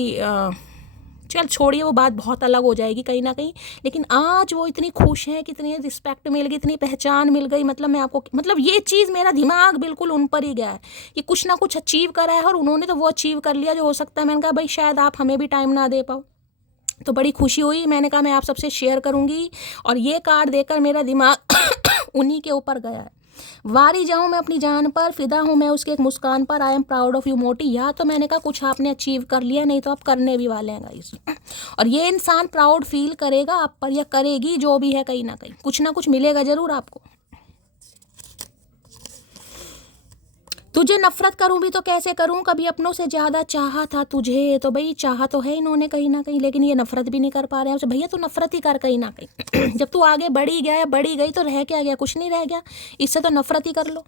चल छोड़िए, वो बात बहुत अलग हो जाएगी कहीं ना कहीं। लेकिन आज वो इतनी खुश हैं, कितनी रिस्पेक्ट मिल गई, इतनी पहचान मिल गई। मतलब मैं आपको, मतलब ये चीज़, मेरा दिमाग बिल्कुल उन पर ही गया है कि कुछ ना कुछ अचीव करा है, और उन्होंने तो वो अचीव कर लिया जो हो सकता है। मैंने कहा भाई शायद आप हमें भी टाइम ना दे पाओ, तो बड़ी खुशी हुई। मैंने कहा मैं आप सबसे शेयर करूँगी, और ये कार्ड देकर मेरा दिमाग उन्हीं के ऊपर गया है। वारी जाऊं मैं अपनी जान पर, फिदा हूं मैं उसके एक मुस्कान पर, I am proud of you मोटी। या तो मैंने कहा कुछ आपने अचीव कर लिया, नहीं तो आप करने भी वाले हैं गाइस। और ये इंसान प्राउड फील करेगा आप पर, या करेगी, जो भी है, कहीं ना कहीं कुछ ना कुछ मिलेगा जरूर आपको। तुझे नफरत करूं भी तो कैसे करूं, कभी अपनों से ज्यादा चाहा था तुझे। तो भाई चाहा तो है इन्होंने कहीं ना कहीं, लेकिन ये नफरत भी नहीं कर पा रहे हैं। भैया तू नफरत ही कर कहीं ना कहीं। जब तू आगे बढ़ी गया या बढ़ी गई तो रह क्या गया, कुछ नहीं रह गया। इससे तो नफरत ही कर लो।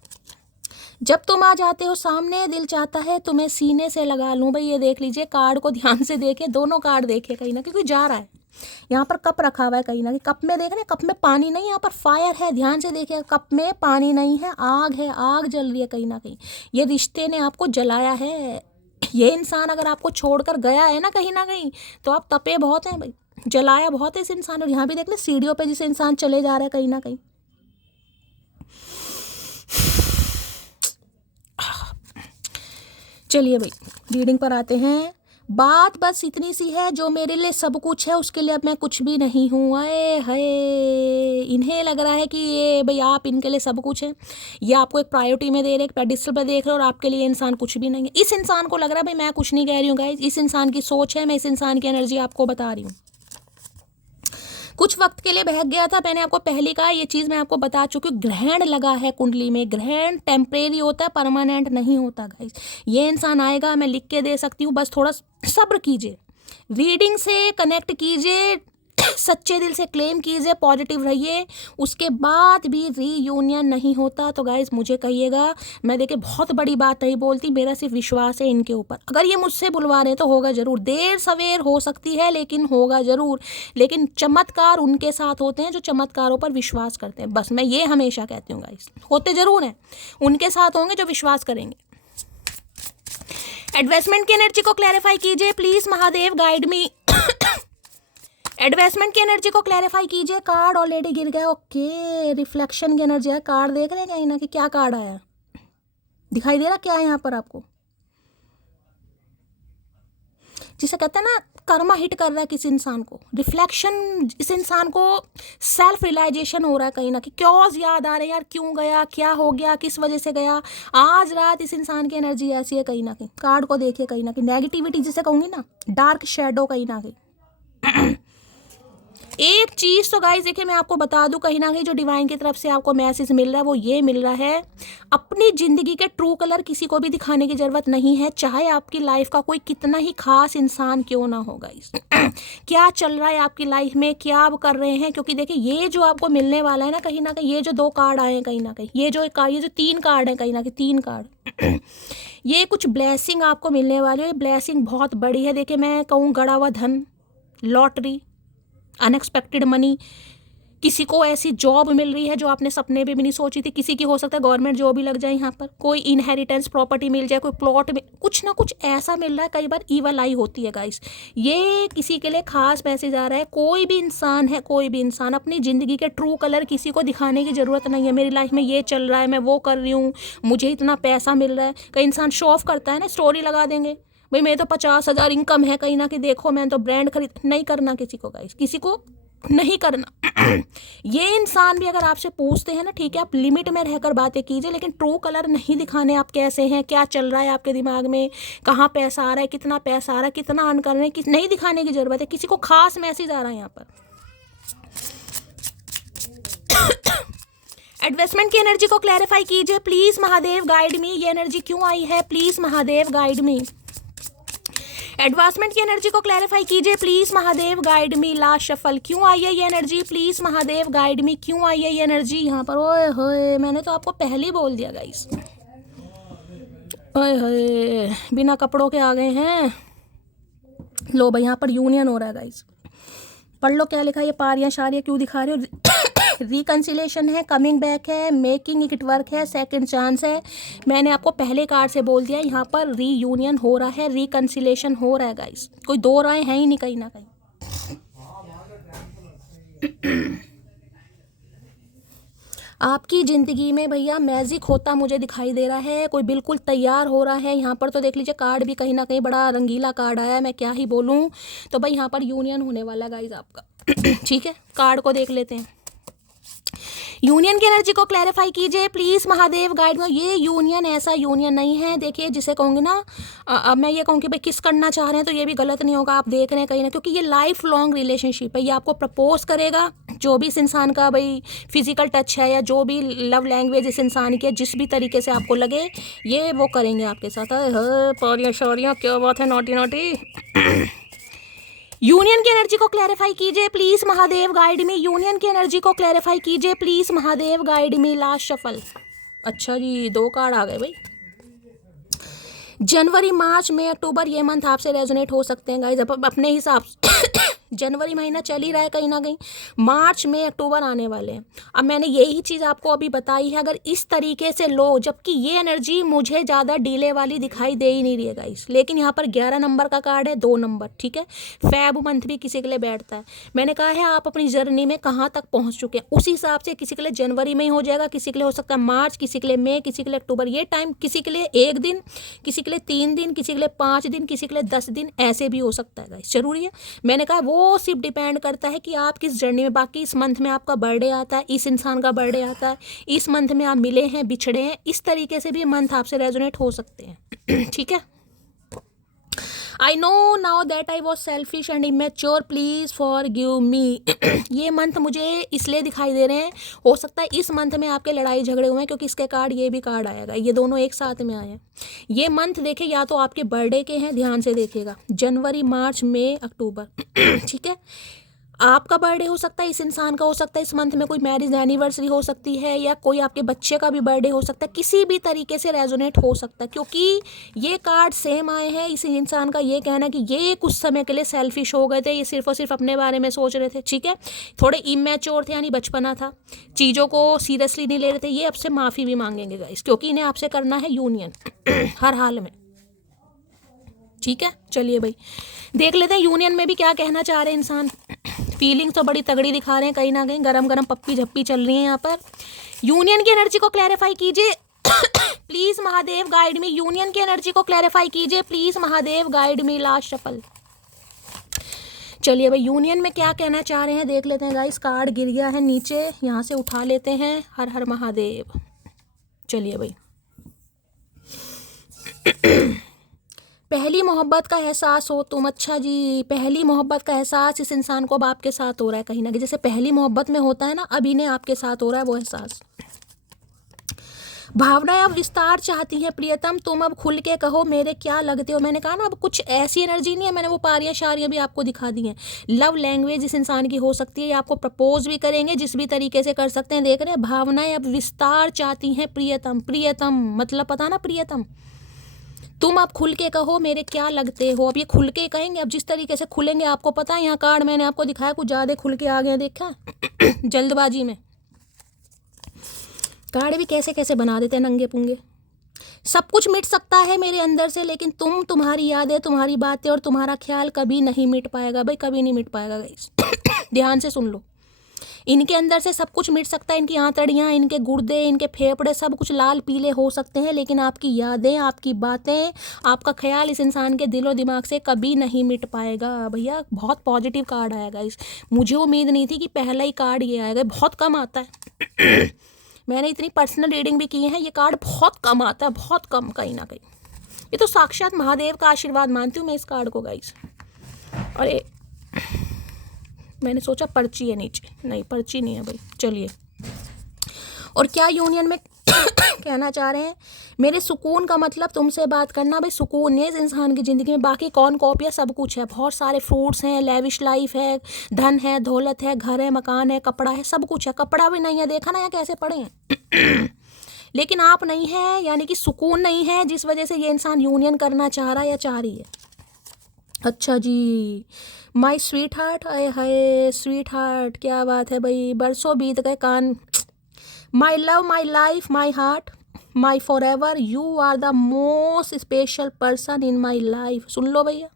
जब तुम आ जाते हो सामने दिल चाहता है तुम्हें सीने से लगा लूं। भाई ये देख लीजिए, कार्ड को ध्यान से देखे, दोनों कार्ड देखे कहीं ना, क्योंकि जा रहा है। यहाँ पर कप रखा हुआ है कहीं ना कहीं, कप में देख रहे हैं, कप में पानी नहीं, यहाँ पर फायर है। ध्यान से देखिए, कप में पानी नहीं है, आग है, आग जल रही है कहीं ना कहीं। ये रिश्ते ने आपको जलाया है। ये इंसान अगर आपको छोड़कर गया है ना कहीं तो आप तपे बहुत हैं भाई, जलाया बहुत है इस इंसान। और यहाँ भी देख लें सीढ़ियों पे जिसे इंसान चले जा रहा है कहीं ना कहीं। चलिए भाई रीडिंग पर आते हैं। बात बस इतनी सी है, जो मेरे लिए सब कुछ है उसके लिए अब मैं कुछ भी नहीं हूँ। आए हाय, इन्हें लग रहा है कि ये भाई आप इनके लिए सब कुछ है। ये आपको एक प्रायोरिटी में दे रहे, एक पेडिस्टल पर देख रहे हो, और आपके लिए इंसान कुछ भी नहीं है। इस इंसान को लग रहा है भाई मैं कुछ नहीं कह रही हूँ गाइस, इस इंसान की सोच है, मैं इस इंसान की एनर्जी आपको बता रही हूँ। कुछ वक्त के लिए बहक गया था, मैंने आपको पहले कहा, ये चीज़ मैं आपको बता चुकी हूँ। ग्रहण लगा है कुंडली में, ग्रहण टेम्परेरी होता है, परमानेंट नहीं होता गाइस। ये इंसान आएगा, मैं लिख के दे सकती हूँ, बस थोड़ा सब्र कीजिए, रीडिंग से कनेक्ट कीजिए, सच्चे दिल से क्लेम कीजिए, पॉजिटिव रहिए। उसके बाद भी रीयूनियन नहीं होता तो गाइज मुझे कहिएगा। मैं देखिए बहुत बड़ी बात नहीं बोलती, मेरा सिर्फ विश्वास है इनके ऊपर। अगर ये मुझसे बुलवा रहे हैं तो होगा जरूर, देर सवेर हो सकती है लेकिन होगा जरूर। लेकिन चमत्कार उनके साथ होते हैं जो चमत्कारों पर विश्वास करते हैं। बस मैं ये हमेशा कहती हूँ गाइज, होते जरूर हैं, उनके साथ होंगे जो विश्वास करेंगे। एडवाइसमेंट की एनर्जी को क्लैरिफाई कीजिए please Mahadev, guide me. Advisement की एनर्जी को क्लैरिफाई कीजिए। कार्ड ऑलरेडी गिर गया, ओके। रिफ्लेक्शन की एनर्जी है, कार्ड देख रहे हैं कहीं ना कि क्या कार्ड आया, दिखाई दे रहा क्या है यहाँ पर आपको, जिसे कहते हैं ना कर्मा हिट कर रहा है किसी इंसान को, रिफ्लेक्शन, इस इंसान को सेल्फ रियलाइजेशन हो रहा है कहीं ना कि क्यों याद आ रहे हैं यार, क्यों गया, क्या हो गया, किस वजह से गया। आज रात इस इंसान की एनर्जी ऐसी है कहीं ना कहीं। कार्ड को देखिए कहीं ना कहीं, नेगेटिविटी जिसे कहूंगी ना, डार्क शेडो कहीं ना कहीं। एक चीज़ तो गाइस देखिए मैं आपको बता दूं, कहीं ना कहीं जो डिवाइन की तरफ से आपको मैसेज मिल रहा है वो ये मिल रहा है, अपनी ज़िंदगी के ट्रू कलर किसी को भी दिखाने की ज़रूरत नहीं है, चाहे आपकी लाइफ का कोई कितना ही खास इंसान क्यों ना हो गाइस। क्या चल रहा है आपकी लाइफ में, क्या आप कर रहे हैं, क्योंकि देखिए ये जो आपको मिलने वाला है ना कहीं ये जो 2 कार्ड आए हैं कहीं ना कहीं, ये जो 3 कार्ड हैं कहीं ना कहीं, 3 कार्ड, ये कुछ ब्लेसिंग आपको मिलने वाली है। ब्लेसिंग बहुत बड़ी है। देखिए मैं कहूँ गड़ा हुआ धन, लॉटरी, अनएक्सपेक्टेड मनी, किसी को ऐसी जॉब मिल रही है जो आपने सपने में भी नहीं सोची थी, किसी की हो सकता है गवर्नमेंट जॉब ही लग जाए, यहाँ पर कोई इनहेरिटेंस प्रॉपर्टी मिल जाए, कोई प्लॉट में कुछ ना कुछ ऐसा मिल रहा है। कई बार ईवल आई होती है गाइस, ये किसी के लिए खास मैसेज आ रहा है। कोई भी इंसान है, कोई भी इंसान अपनी ज़िंदगी के ट्रू कलर किसी को दिखाने की ज़रूरत नहीं है। मेरी लाइफ में ये चल रहा है, मैं वो कर रही हूँ, मुझे इतना पैसा मिल रहा है। कई इंसान शो ऑफ करता है ना, स्टोरी लगा देंगे, भाई मेरे तो 50,000 इनकम है कहीं ना कि देखो मैं तो ब्रांड खरीद, नहीं करना किसी को गाइस, किसी को नहीं करना। ये इंसान भी अगर आपसे पूछते हैं ना, ठीक है आप लिमिट में रहकर बातें कीजिए, लेकिन ट्रू कलर नहीं दिखाने, आप कैसे हैं, क्या चल रहा है आपके दिमाग में, कहाँ पैसा आ रहा है, कितना पैसा आ रहा है, कितना अर्न कर रहे हैं, नहीं दिखाने की जरूरत है। किसी को खास मैसेज आ रहा है यहाँ पर। एडवाइसमेंट की एनर्जी को क्लैरिफाई कीजिए प्लीज महादेव, गाइड मी। ये एनर्जी क्यों आई है please Mahadev, guide me. Advancement की एनर्जी को क्लैरिफाई कीजिए please Mahadev, guide me. Last shuffle क्यों आई है ये energy please Mahadev, guide me. क्यों आई है ये एनर्जी यहाँ पर। ओए होए, मैंने तो आपको पहले ही बोल दिया गाइस। ओए होए, बिना कपड़ों के आ गए हैं। लो भाई यहाँ पर यूनियन हो रहा है गाइस, पढ़ लो क्या लिखा है। ये पारियां शारियां क्यों दिखा रहे हो। रिकन्सिलेशन है, कमिंग बैक है, मेकिंग इट वर्क है, सेकंड चांस है। मैंने आपको पहले कार्ड से बोल दिया, यहाँ पर रीयूनियन हो रहा है, रिकन्सिलेशन हो रहा है गाइस, कोई 2 राय है ही नहीं कहीं ना कहीं। आपकी ज़िंदगी में भैया मैजिक होता मुझे दिखाई दे रहा है, कोई बिल्कुल तैयार हो रहा है। यहाँ पर तो देख लीजिए कार्ड भी कहीं ना कहीं बड़ा रंगीला कार्ड आया है, मैं क्या ही बोलूँ। तो भाई यहाँ पर यूनियन होने वाला गाइस आपका। ठीक है, कार्ड को देख लेते हैं। यूनियन की एनर्जी को क्लैरिफाई कीजिए प्लीज महादेव गाइड में। ये यूनियन ऐसा यूनियन नहीं है, देखिए जिसे कहूँगी ना, अब मैं ये कहूँगी भाई किस करना चाह रहे हैं तो ये भी गलत नहीं होगा, आप देख रहे हैं कहीं ना, क्योंकि ये लाइफ लॉन्ग रिलेशनशिप है। ये आपको प्रपोज करेगा, जो भी इस इंसान का भाई फिजिकल टच है या जो भी लव लैंग्वेज इस इंसान की है, जिस भी तरीके से आपको लगे ये वो करेंगे आपके साथ। पारियाँ शारियाँ क्या बात है, नोटी नोटी। यूनियन की एनर्जी को क्लैरिफाई कीजिए please Mahadev guide me. Union की एनर्जी को क्लैरिफाई कीजिए please Mahadev guide me. Last shuffle. अच्छा जी, 2 कार्ड आ गए भाई। जनवरी, मार्च, मई, अक्टूबर, ये मंथ आपसे रेजोनेट हो सकते हैं गाइज, अब अपने हिसाब से। जनवरी महीना चल ही रहा है कहीं ना कहीं, मार्च में अक्टूबर आने वाले हैं। अब मैंने यही चीज़ आपको अभी बताई है, अगर इस तरीके से लो, जबकि ये एनर्जी मुझे ज़्यादा डीले वाली दिखाई दे ही नहीं रही है गाइस, लेकिन यहाँ पर 11 नंबर का कार्ड है, 2 नंबर, ठीक है। फैब मंथ भी किसी के लिए बैठता है। मैंने कहा है आप अपनी जर्नी में कहाँ तक पहुँच चुके हैं, उस हिसाब से किसी के लिए जनवरी में ही हो जाएगा, किसी के लिए हो सकता है मार्च, किसी के लिए मई, किसी के लिए अक्टूबर। ये टाइम किसी के लिए 1 दिन, किसी के लिए 3 दिन, किसी के लिए 5 दिन, किसी के लिए 10 दिन, ऐसे भी हो सकता है गाइस। जरूरी है, मैंने कहा वो सिर्फ डिपेंड करता है कि आप किस जर्नी में। बाकी इस मंथ में आपका बर्थडे आता है, इस इंसान का बर्थडे आता है, इस मंथ में आप मिले हैं, बिछड़े हैं, इस तरीके से भी मंथ आपसे रेजोनेट हो सकते हैं। ठीक है। I know now that I was selfish and immature, please for give me. ये मंथ मुझे इसलिए दिखाई दे रहे हैं, हो सकता है इस मंथ में आपके लड़ाई झगड़े हुए हैं, क्योंकि इसके कार्ड, ये भी कार्ड आएगा, ये दोनों एक साथ में आए हैं। ये मंथ देखे या तो आपके बर्थडे के हैं, ध्यान से देखिएगा, जनवरी, मार्च, मई, अक्टूबर। ठीक है। आपका बर्थडे हो सकता है, इस इंसान का हो सकता है, इस मंथ में कोई मैरिज एनिवर्सरी हो सकती है, या कोई आपके बच्चे का भी बर्थडे हो सकता है, किसी भी तरीके से रेजोनेट हो सकता है, क्योंकि ये कार्ड सेम आए हैं। इस इंसान का ये कहना कि ये कुछ समय के लिए सेल्फिश हो गए थे, ये सिर्फ और सिर्फ अपने बारे में सोच रहे थे, ठीक है, थोड़े इमेच्योर थे, यानी बचपना था, चीज़ों को सीरियसली नहीं ले रहे थे। ये आपसे माफ़ी भी मांगेंगे गाइस, क्योंकि इन्हें आपसे करना है यूनियन हर हाल में। ठीक है, चलिए भाई देख लेते हैं यूनियन में भी क्या कहना चाह रहे हैं इंसान। फीलिंग तो बड़ी तगड़ी दिखा रहे हैं, कहीं ना कहीं गरम गरम पप्पी झप्पी चल रही है यहाँ पर। यूनियन की एनर्जी को क्लैरिफाई कीजिए please Mahadev guide me. Union की एनर्जी को क्लैरिफाई कीजिए please Mahadev guide me. Last shuffle. चलिए भाई यूनियन में क्या कहना चाह रहे हैं देख लेते हैं गाइस। कार्ड गिर गया है नीचे, यहाँ से उठा लेते हैं। हर हर महादेव। चलिए भाई पहली मोहब्बत का एहसास हो तुम। अच्छा जी, पहली मोहब्बत का एहसास इस इंसान को अब आपके साथ हो रहा है, कहीं ना कहीं जैसे पहली मोहब्बत में होता है ना, अब इन्हें आपके साथ हो रहा है वो एहसास। भावनाएं अब विस्तार चाहती हैं प्रियतम, तुम अब खुल के कहो मेरे क्या लगते हो। मैंने कहा ना, अब कुछ ऐसी एनर्जी नहीं है, मैंने वो पारियां शारियां भी आपको दिखा दी हैं। लव लैंग्वेज इस इंसान की हो सकती है, या आपको प्रपोज भी करेंगे, जिस भी तरीके से कर सकते हैं। देख रहे हैं, भावनाएं अब विस्तार चाहती हैं प्रियतम। प्रियतम मतलब पता ना, प्रियतम तुम अब खुल के कहो मेरे क्या लगते हो। अब ये खुल के कहेंगे, अब जिस तरीके से खुलेंगे आपको पता है। यहाँ कार्ड मैंने आपको दिखाया, कुछ ज़्यादा खुल के आ गए, देखा जल्दबाजी में। कार्ड भी कैसे कैसे बना देते हैं नंगे पुंगे। सब कुछ मिट सकता है मेरे अंदर से, लेकिन तुम, तुम्हारी यादें, तुम्हारी बातें और तुम्हारा ख्याल कभी नहीं मिट पाएगा भाई, कभी नहीं मिट पाएगा गाइस। ध्यान से सुन लो, इनके अंदर से सब कुछ मिट सकता है। इनकी आंतड़ियाँ, इनके गुर्दे, इनके फेफड़े, सब कुछ लाल पीले हो सकते हैं, लेकिन आपकी यादें, आपकी बातें, आपका ख्याल इस इंसान के दिलो दिमाग से कभी नहीं मिट पाएगा। भैया बहुत पॉजिटिव कार्ड आएगा इस, मुझे उम्मीद नहीं थी कि पहला ही कार्ड ये आएगा, बहुत कम आता है। मैंने इतनी पर्सनल रीडिंग भी की है, ये कार्ड बहुत कम आता है, बहुत कम, कहीं ना कहीं। ये तो साक्षात महादेव का आशीर्वाद मानती हूँ मैं इस कार्ड को गाइस। अरे मैंने सोचा पर्ची है नीचे, नहीं पर्ची नहीं है भाई। चलिए, और क्या यूनियन में कहना चाह रहे हैं। मेरे सुकून का मतलब तुमसे बात करना। भाई सुकून है इस इंसान की ज़िंदगी में, बाकी कौन कॉपिया, सब कुछ है, बहुत सारे फ्रूट्स हैं, लेविश लाइफ है, धन है, दौलत है, घर है, मकान है, कपड़ा है, सब कुछ है। कपड़ा भी नहीं है, देखा ना यहाँ कैसे पड़े हैं। लेकिन आप नहीं है, यानी कि सुकून नहीं है, जिस वजह से ये इंसान यूनियन करना चाह रहा है या चाह रही है। अच्छा जी, माई स्वीट हार्ट, आए हाय स्वीट हार्ट, क्या बात है भाई, बरसों बीत गए कान। My love, my life, my heart, my forever, you are the most special person in my life. सुन लो भैया,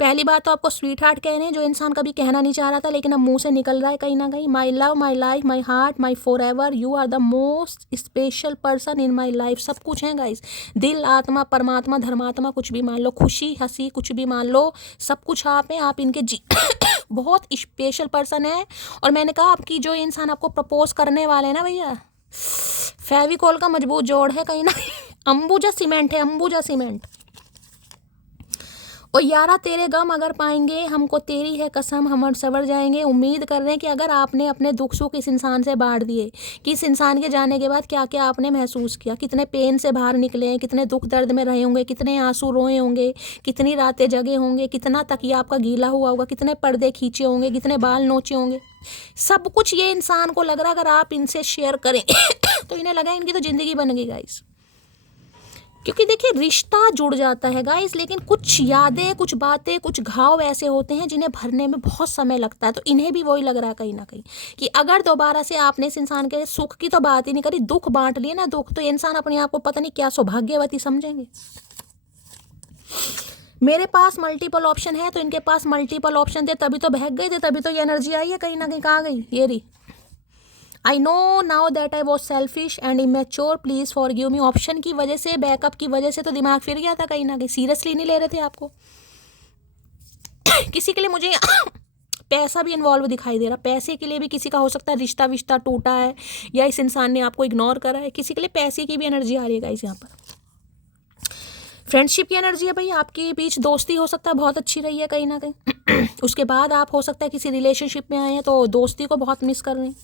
पहली बात तो आपको स्वीट हार्ट कह रहे हैं, जो इंसान कभी कहना नहीं चाह रहा था लेकिन अब मुंह से निकल रहा है कहीं ना कहीं। My love, my life, my heart, my forever, you are the most special person in my life. सब कुछ है गाइस, दिल, आत्मा, परमात्मा, धर्मात्मा, कुछ भी मान लो, खुशी हंसी कुछ भी मान लो, सब कुछ आप हैं। आप इनके बहुत स्पेशल पर्सन है। और मैंने कहा आपकी जो इंसान आपको प्रपोज करने वाले हैं ना भैया, फेविकोल का मजबूत जोड़ है कहीं ना अंबुजा सीमेंट है, अंबुजा सीमेंट। और यारा तेरे गम अगर पाएंगे, हमको तेरी है कसम, हम सवर जाएंगे। उम्मीद कर रहे हैं कि अगर आपने अपने दुख सुख इस इंसान से बांट दिए, कि इस इंसान के जाने के बाद क्या क्या आपने महसूस किया, कितने पेन से बाहर निकले हैं, कितने दुख दर्द में रहे होंगे, कितने आंसू रोए होंगे, कितनी रातें जगे होंगे, कितना तकिया आपका गीला हुआ होगा, कितने पर्दे खींचे होंगे, कितने बाल नोचे होंगे, सब कुछ ये इंसान को लग रहा अगर आप इनसे शेयर करें तो इन्हें लगा इनकी तो ज़िंदगी बन गई गाइस। क्योंकि देखिए रिश्ता जुड़ जाता है गाइस, लेकिन कुछ यादें, कुछ बातें, कुछ घाव ऐसे होते हैं जिन्हें भरने में बहुत समय लगता है। तो इन्हें भी वही लग रहा है कहीं ना कहीं कि अगर दोबारा से आपने इस इंसान के सुख की तो बात ही नहीं करी, दुख बांट लिए ना दुख, तो ये इंसान अपने आप को पता नहीं क्या सौभाग्यवती समझेंगे। मेरे पास मल्टीपल ऑप्शन है तो इनके पास मल्टीपल ऑप्शन थे, तभी तो बहक गए थे, तभी तो ये एनर्जी आई है कहीं ना कहीं। कहाँ गई ये रही। I know now that I was selfish and immature, please forgive me. Option की वजह से, बैकअप की वजह से तो दिमाग फिर गया था कहीं ना कहीं, सीरियसली नहीं ले रहे थे आपको। किसी के लिए मुझे पैसा भी इन्वॉल्व दिखाई दे रहा, पैसे के लिए भी किसी का हो सकता है रिश्ता विश्ता टूटा है, या इस इंसान ने आपको इग्नोर करा है। किसी के लिए पैसे की भी एनर्जी आ रही है गाइस यहाँ पर। फ्रेंडशिप की एनर्जी है भाई, आपके बीच दोस्ती हो सकता है बहुत अच्छी रही है कहीं ना कहीं उसके बाद आप हो सकता है किसी रिलेशनशिप में आए हैं तो दोस्ती को बहुत मिस कर रहे हैं।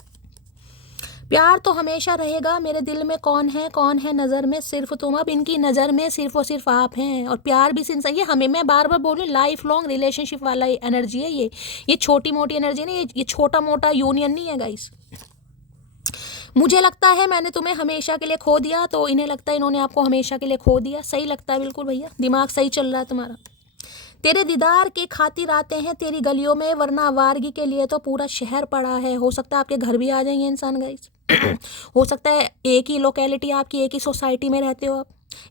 प्यार तो हमेशा रहेगा, मेरे दिल में कौन है नज़र में सिर्फ तुम। अब इनकी नज़र में सिर्फ और सिर्फ आप हैं। और प्यार भी सिंसा, ये हमें, मैं बार बार बोल रही हूँ, लाइफ लॉन्ग रिलेशनशिप वाला एनर्जी है ये छोटी मोटी एनर्जी नहीं, ये छोटा मोटा यूनियन नहीं है गाइस। मुझे लगता है मैंने तुम्हें हमेशा के लिए खो दिया, तो इन्हें लगता है इन्होंने आपको हमेशा के लिए खो दिया। सही लगता है बिल्कुल भैया, दिमाग सही चल रहा है तुम्हारा। तेरे दीदार के खातिर आते हैं तेरी गलियों में, वरना आवारगी के लिए तो पूरा शहर पड़ा है। हो सकता है आपके घर भी आ जाएंगे इंसान गाइस हो सकता है एक ही लोकेलिटी आपकी, एक ही सोसाइटी में रहते हो आप,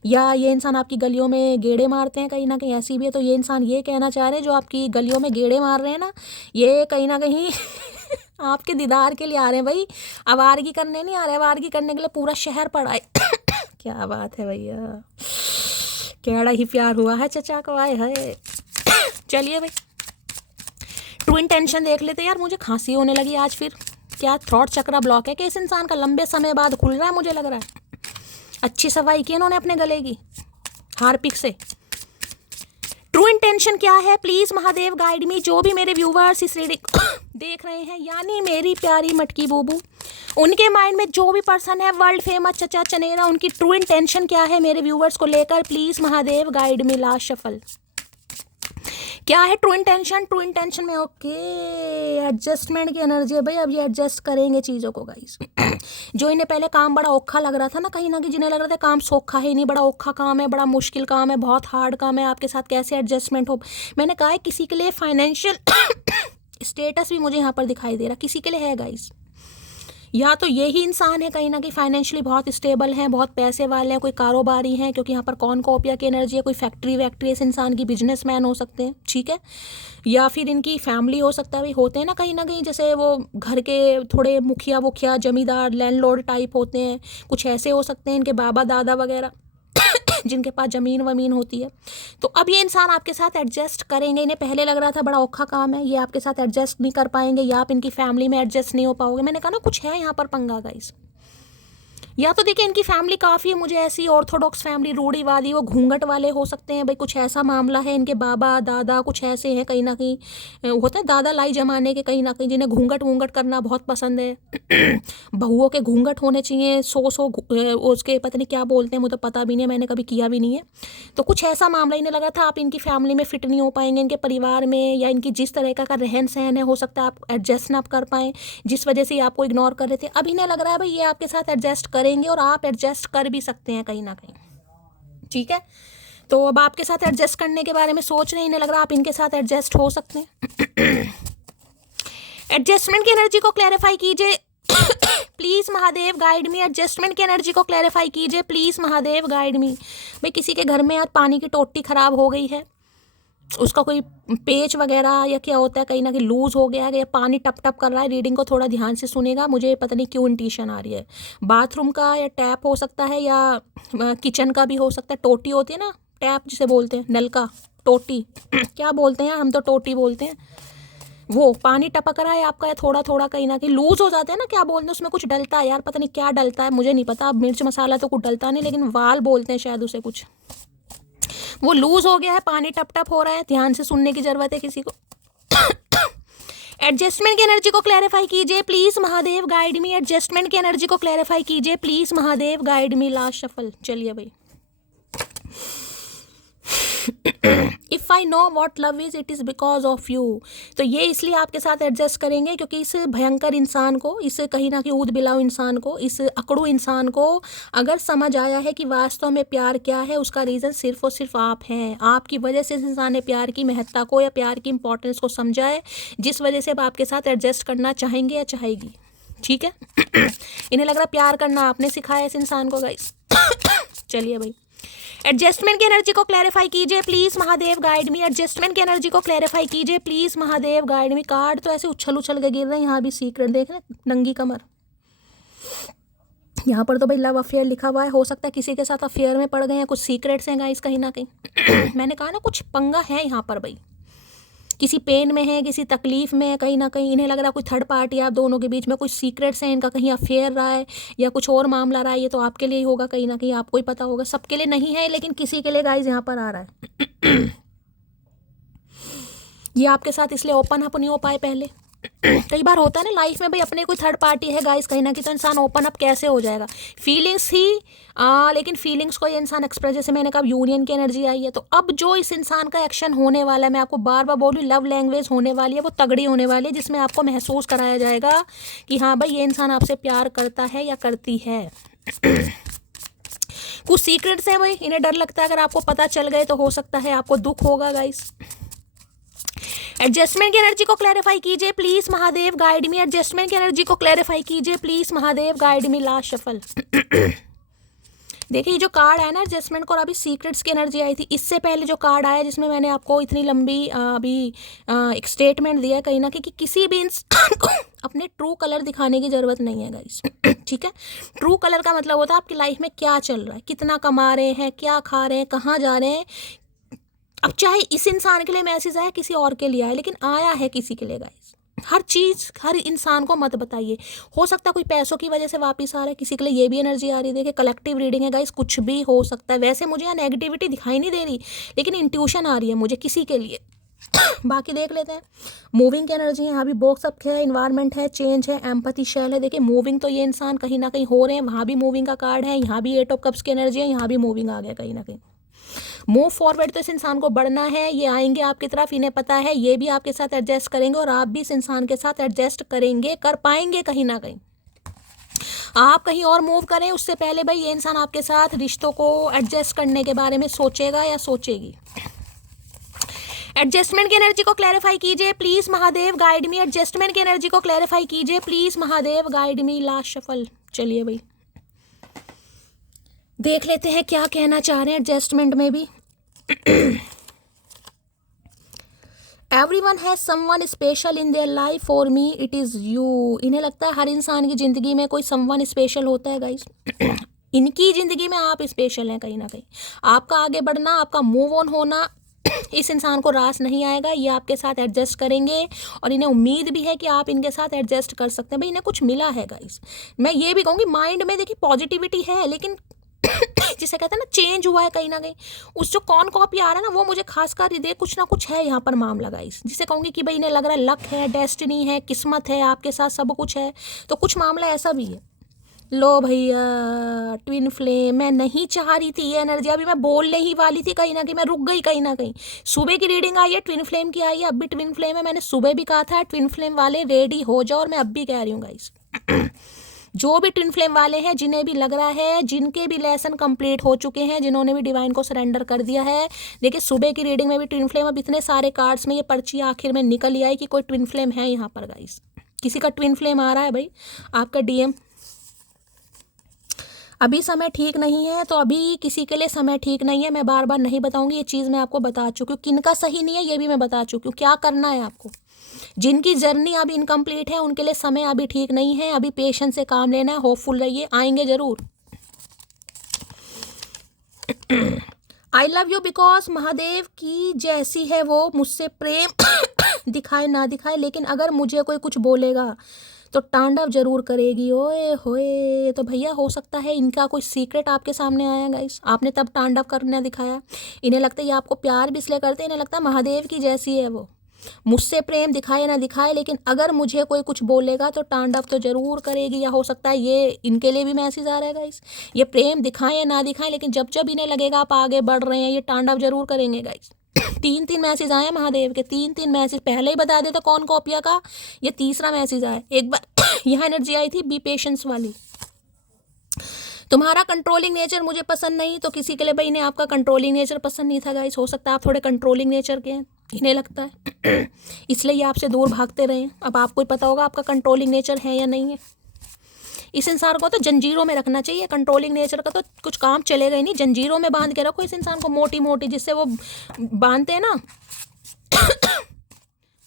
या ये इंसान आपकी गलियों में गेड़े मारते हैं कहीं ना कहीं, ऐसी भी है। तो ये इंसान ये कहना चाह रहे हैं जो आपकी गलियों में गेड़े मार रहे हैं ना, ये कहीं ना कहीं आपके दीदार के लिए आ रहे हैं भाई, आवारगी करने नहीं आ रहे, आवारगी करने के लिए पूरा शहर पड़ा है क्या बात है भैया, केड़ा ही प्यार हुआ है चचा को, आए है। चलिए भाई ट्रू इंटेंशन देख लेते यार। मुझे खांसी होने लगी आज फिर, क्या थ्रॉट चक्रा ब्लॉक है कि इस इंसान का लंबे समय बाद खुल रहा है, मुझे लग रहा है। अच्छी सफाई की इन्होंने अपने गले की हार्पिक से। ट्रू इंटेंशन क्या है प्लीज महादेव गाइड मी। जो भी मेरे व्यूवर्स इस रीडिंग देख रहे हैं, यानी मेरी प्यारी मटकी बूबू, उनके माइंड में जो भी पर्सन है वर्ल्ड फेमस चचा चनेरा, उनकी ट्रू इंटेंशन क्या है मेरे व्यूवर्स को लेकर, please Mahadev guide me. Last shuffle क्या है ट्रू इंटेंशन। ट्रू इंटेंशन में ओके एडजस्टमेंट की एनर्जी है भाई। अब ये एडजस्ट करेंगे चीज़ों को गाइस जो इन्हें पहले काम बड़ा औखा लग रहा था ना कहीं ना कहीं, जिन्हें लग रहा था काम सौखा है नहीं, बड़ा औखा काम है, बड़ा मुश्किल काम है, बहुत हार्ड काम है, आपके साथ कैसे एडजस्टमेंट हो। मैंने कहा है किसी के लिए फाइनेंशियल स्टेटस भी मुझे यहाँ पर दिखाई दे रहा, किसी के लिए है गाइस। या तो यही इंसान है कहीं ना कहीं फाइनेंशियली बहुत स्टेबल हैं, बहुत पैसे वाले हैं, कोई कारोबारी हैं, क्योंकि यहाँ पर कौन कॉपिया की एनर्जी है, कोई फैक्ट्री वैक्ट्री इस इंसान की, बिजनेसमैन हो सकते हैं, ठीक है। या फिर इनकी फैमिली हो सकता है, भाई होते हैं ना कहीं ना कहीं, जैसे वो घर के थोड़े मुखिया वुखिया जमींदार लैंडलॉर्ड टाइप होते हैं, कुछ ऐसे हो सकते हैं इनके बाबा दादा वगैरह जिनके पास ज़मीन वमीन होती है। तो अब ये इंसान आपके साथ एडजस्ट करेंगे। इन्हें पहले लग रहा था बड़ा औखा काम है, ये आपके साथ एडजस्ट नहीं कर पाएंगे, या आप इनकी फैमिली में एडजस्ट नहीं हो पाओगे। मैंने कहा ना कुछ है यहाँ पर पंगा गाइस। या तो देखिए इनकी फैमिली काफ़ी मुझे ऐसी ऑर्थोडॉक्स फैमिली, रूढ़ीवादी, वो घूंघट वाले हो सकते हैं भाई, कुछ ऐसा मामला है। इनके बाबा दादा कुछ ऐसे हैं कहीं ना कहीं, होता है दादा लाई जमाने के कहीं ना कहीं, जिन्हें घूंघट वूंघट करना बहुत पसंद है बहुओं के घूंघट होने चाहिए, सो उसके पता नहीं क्या बोलते हैं, मुझे पता भी नहीं है, मैंने कभी किया भी नहीं है। तो कुछ ऐसा मामला इन्हें लगा था आप इनकी फैमिली में फिट नहीं हो पाएंगे, इनके परिवार में, या इनकी जिस तरह का रहन सहन है हो सकता है आप एडजस्ट ना कर पाएँ, जिस वजह से आपको इग्नोर कर रहे थे। अब इन्हें लग रहा है भाई ये आपके साथ एडजस्ट करेंगे, और आप एडजस्ट कर भी सकते हैं कहीं ना कहीं, ठीक है। तो अब आपके साथ एडजस्ट करने के बारे में सोच रहे हैं, इन्हें लग रहा है आप इनके साथ एडजस्ट हो सकते हैं एडजस्टमेंट की एनर्जी को क्लैरिफाई कीजिए please Mahadev guide me. Adjustment की एनर्जी को क्लैरिफाई कीजिए प्लीज महादेव गाइड मी। भाई किसी के घर में आज पानी की टोटी खराब हो गई है, उसका कोई पेच वगैरह या क्या होता है, कहीं ना कहीं लूज हो गया है या पानी टप टप कर रहा है। रीडिंग को थोड़ा ध्यान से सुनेगा, मुझे पता नहीं क्यों इंट्यूशन आ रही है। बाथरूम का या टैप हो सकता है या किचन का भी हो सकता है। टोटी होती है ना, टैप जिसे बोलते हैं, नल का टोटी क्या बोलते हैं, हम तो टोटी बोलते हैं। वो पानी टपक रहा है आपका, या थोड़ा थोड़ा कहीं ना कहीं लूज हो जाता है ना, क्या बोलते हैं उसमें, कुछ डलता है यार, पता नहीं क्या डलता है, मुझे नहीं पता। मिर्च मसाला तो कुछ डलता नहीं, लेकिन वाल बोलते हैं शायद उसे कुछ। वो लूज हो गया है, पानी टप टप हो रहा है, ध्यान से सुनने की जरूरत है किसी को। एडजस्टमेंट की एनर्जी को क्लैरिफाई कीजिए please Mahadev, guide me. Adjustment की एनर्जी को क्लैरिफाई कीजिए please Mahadev, guide me. Last shuffle, चलिए भाई। If I know what love is, it is because of you. तो ये इसलिए आपके साथ एडजस्ट करेंगे क्योंकि इस भयंकर इंसान को, इस कहीं ना कहीं ऊद बिलाऊ इंसान को, इस अकड़ू इंसान को अगर समझ आया है कि वास्तव में प्यार क्या है, उसका रीज़न सिर्फ और सिर्फ आप हैं। आपकी वजह से इस इंसान ने प्यार की महत्ता को या प्यार की इंपॉर्टेंस को समझा है, जिस वजह से अब आपके साथ एडजस्ट करना चाहेंगे या चाहेगी। ठीक है। इन्हें लग रहा प्यार करना आपने सिखाया इस इंसान को गाइस। चलिए भाई, एडजस्टमेंट की एनर्जी को क्लैरिफाई कीजिए please Mahadev, guide me. Adjustment की एनर्जी को क्लैरिफाई कीजिए please Mahadev, guide me. Card तो ऐसे उछल उछल के गिर रहे हैं, यहाँ भी सीक्रेट देख रहे हैं, नंगी कमर। यहाँ पर तो भाई लव अफेयर लिखा हुआ है, हो सकता है किसी के साथ अफेयर में पड़ गए हैं, कुछ सीक्रेट्स हैं गाइस कहीं ना कहीं। मैंने कहा ना कुछ पंगा है यहाँ पर भाई, किसी पेन में है, किसी तकलीफ में है, कहीं ना कहीं इन्हें लग रहा है कोई थर्ड पार्टी आप दोनों के बीच में, कुछ सीक्रेट्स हैं इनका, कहीं अफेयर रहा है या कुछ और मामला रहा है। ये तो आपके लिए ही होगा, कहीं ना कहीं आपको ही पता होगा, सबके लिए नहीं है लेकिन किसी के लिए गाइस यहाँ पर आ रहा है। ये आपके साथ इसलिए ओपन अप नहीं हो पाए पहले। कई बार होता है ना लाइफ में भाई, अपने कोई थर्ड पार्टी है गाइस कहीं ना कहीं, तो इंसान ओपन अप कैसे हो जाएगा। फीलिंग्स ही लेकिन फीलिंग्स को ये इंसान एक्सप्रेस, जैसे मैंने कहा यूनियन की एनर्जी आई है, तो अब जो इस इंसान का एक्शन होने वाला है, मैं आपको बार बार बोलूँ, लव लैंग्वेज होने वाली है, वो तगड़ी होने वाली है, जिसमें आपको महसूस कराया जाएगा कि हाँ भाई ये इंसान आपसे प्यार करता है या करती है। कुछ सीक्रेट्स हैं भाई, इन्हें डर लगता है अगर आपको पता चल गए तो हो सकता है आपको दुख होगा गाइस। एडजस्टमेंट की एनर्जी को क्लैरिफाई कीजिए please Mahadev, guide me. Adjustment की एनर्जी को क्लैरिफाई कीजिए please Mahadev, guide me. Last shuffle. देखिए ये जो कार्ड आया ना एडजस्टमेंट को, और अभी सीक्रेट्स की एनर्जी आई थी, इससे पहले जो कार्ड आया जिसमें मैंने आपको इतनी लंबी अभी एक स्टेटमेंट दिया है कहीं ना कहीं कि किसी भी इंसान को अपने ट्रू कलर दिखाने की ज़रूरत नहीं है गाइस। ठीक है। ट्रू कलर का मतलब होता है आपकी लाइफ में क्या चल रहा है, कितना कमा रहे हैं, क्या खा रहे हैं, कहाँ जा रहे हैं। अब चाहे इस इंसान के लिए मैसेज आया, किसी और के लिए आया, लेकिन आया है किसी के लिए गाइस। हर चीज़ हर इंसान को मत बताइए, हो सकता है कोई पैसों की वजह से वापस आ रहा है, किसी के लिए ये भी एनर्जी आ रही है। देखिए कलेक्टिव रीडिंग है गाइस, कुछ भी हो सकता है। वैसे मुझे यहाँ नेगेटिविटी दिखाई नहीं दे रही, लेकिन इंट्यूशन आ रही है मुझे किसी के लिए। बाकी देख लेते हैं। मूविंग की एनर्जी है, यहाँ भी बॉक्स अप है, इन्वायरमेंट है, चेंज है, एम्पैथी शेल है। देखिए मूविंग तो ये इंसान कहीं ना कहीं हो रहे हैं, वहाँ भी मूविंग का कार्ड है, यहाँ भी 8 ऑफ कप्स की एनर्जी है, यहाँ भी मूविंग आ गया कहीं ना कहीं। मूव फॉरवर्ड, तो इस इंसान को बढ़ना है, ये आएंगे आपकी तरफ, इन्हें पता है, ये भी आपके साथ एडजस्ट करेंगे और आप भी इस इंसान के साथ एडजस्ट करेंगे, कर पाएंगे कहीं ना कहीं। आप कहीं और मूव करें उससे पहले भाई ये इंसान आपके साथ रिश्तों को एडजस्ट करने के बारे में सोचेगा या सोचेगी। एडजस्टमेंट की एनर्जी को क्लैरिफाई कीजिए please Mahadev, guide me. Adjustment की एनर्जी को क्लैरिफाई कीजिए please Mahadev, guide me. Last shuffle. चलिए भाई देख लेते हैं क्या कहना चाह रहे हैं एडजस्टमेंट में भी। Everyone has someone special in their life, for me it is you। इन्हें लगता है हर इंसान की ज़िंदगी में कोई someone स्पेशल होता है गाइस। इनकी ज़िंदगी में आप स्पेशल हैं कहीं ना कहीं। आपका आगे बढ़ना, आपका मूव ऑन होना इस इंसान को रास नहीं आएगा, ये आपके साथ एडजस्ट करेंगे और इन्हें उम्मीद भी है कि आप इनके साथ एडजस्ट कर सकते हैं। भाई इन्हें कुछ मिला है गाइस। मैं ये भी कहूँगी माइंड में देखिए पॉजिटिविटी है, लेकिन जिसे कहते हैं ना चेंज हुआ है कहीं ना कहीं। उस जो कौन कॉपी आ रहा है ना, वो मुझे खासकर दे, कुछ ना कुछ है यहाँ पर मामला गाइस, जिसे कहूँगी कि भाई इन्हें लग रहा है लक है, डेस्टिनी है, किस्मत है, आपके साथ सब कुछ है। तो कुछ मामला ऐसा भी है। लो भैया ट्विन फ्लेम, मैं नहीं चाह रही थी ये एनर्जी, अभी मैं बोलने ही वाली थी, कहीं ना कहीं मैं रुक गई कहीं ना कहीं। सुबह की रीडिंग आई है, ट्विन फ्लेम की आई है, अब भी ट्विन फ्लेम है। मैंने सुबह भी कहा था ट्विन फ्लेम वाले रेडी हो जाओ, और मैं अब भी कह रही हूँ गाइस। जो भी ट्विन फ्लेम वाले हैं, जिन्हें भी लग रहा है, जिनके भी लेसन कंप्लीट हो चुके हैं, जिन्होंने भी डिवाइन को सरेंडर कर दिया है, देखिए सुबह की रीडिंग में भी ट्विन फ्लेम, अब इतने सारे कार्ड्स में ये पर्ची आखिर में निकल ही आई कि कोई ट्विन फ्लेम है यहाँ पर गाइस। किसी का ट्विन फ्लेम आ रहा है भाई, आपका डीएम अभी समय ठीक नहीं है, तो अभी किसी के लिए समय ठीक नहीं है। मैं बार बार नहीं बताऊंगी, ये चीज़ मैं आपको बता चुकी हूँ। किनका सही नहीं है ये भी मैं बता चुकी हूँ। क्या करना है आपको, जिनकी जर्नी अभी इनकम्प्लीट है उनके लिए समय अभी ठीक नहीं है। अभी पेशेंस से काम लेना है, होपफुल रहिए, आएंगे ज़रूर। I love you because Mahadev की जैसी है वो, मुझसे प्रेम दिखाए ना दिखाए, लेकिन अगर मुझे कोई कुछ बोलेगा तो तांडव जरूर करेगी। ओए होए, तो भैया हो सकता है इनका कोई सीक्रेट आपके सामने आया गाइस, आपने तब तांडव करना दिखाया। इन्हें लगता है ये आपको प्यार भी इसलिए करते हैं, इन्हें लगता है महादेव की जैसी है वो, मुझसे प्रेम दिखाए ना दिखाए, लेकिन अगर मुझे कोई कुछ बोलेगा तो तांडव तो जरूर करेगी। या हो सकता है ये इनके लिए भी मैसेज आ रहा है गाइस, ये प्रेम दिखाएं या ना दिखाएं, लेकिन जब जब इन्हें लगेगा आप आगे बढ़ रहे हैं ये तांडव जरूर करेंगे गाइस। 3 मैसेज आए महादेव के, 3 मैसेज। पहले ही बता देता कौन कॉपिया का, ये तीसरा मैसेज आया। एक बार यहाँ एनर्जी आई थी बी पेशेंस वाली। तुम्हारा कंट्रोलिंग नेचर मुझे पसंद नहीं, तो किसी के लिए भाई इन्हें आपका कंट्रोलिंग नेचर पसंद नहीं था गाइस। हो सकता है आप थोड़े कंट्रोलिंग नेचर के हैं, इन्हें लगता है इसलिए ये आपसे दूर भागते रहे। अब आपको ही पता होगा आपका कंट्रोलिंग नेचर है या नहीं है। इस इंसान को तो जंजीरों में रखना चाहिए, कंट्रोलिंग नेचर का तो कुछ काम चलेगा ही नहीं। जंजीरों में बांध के रखो इस इंसान को, मोटी मोटी, जिससे वो बांधते हैं ना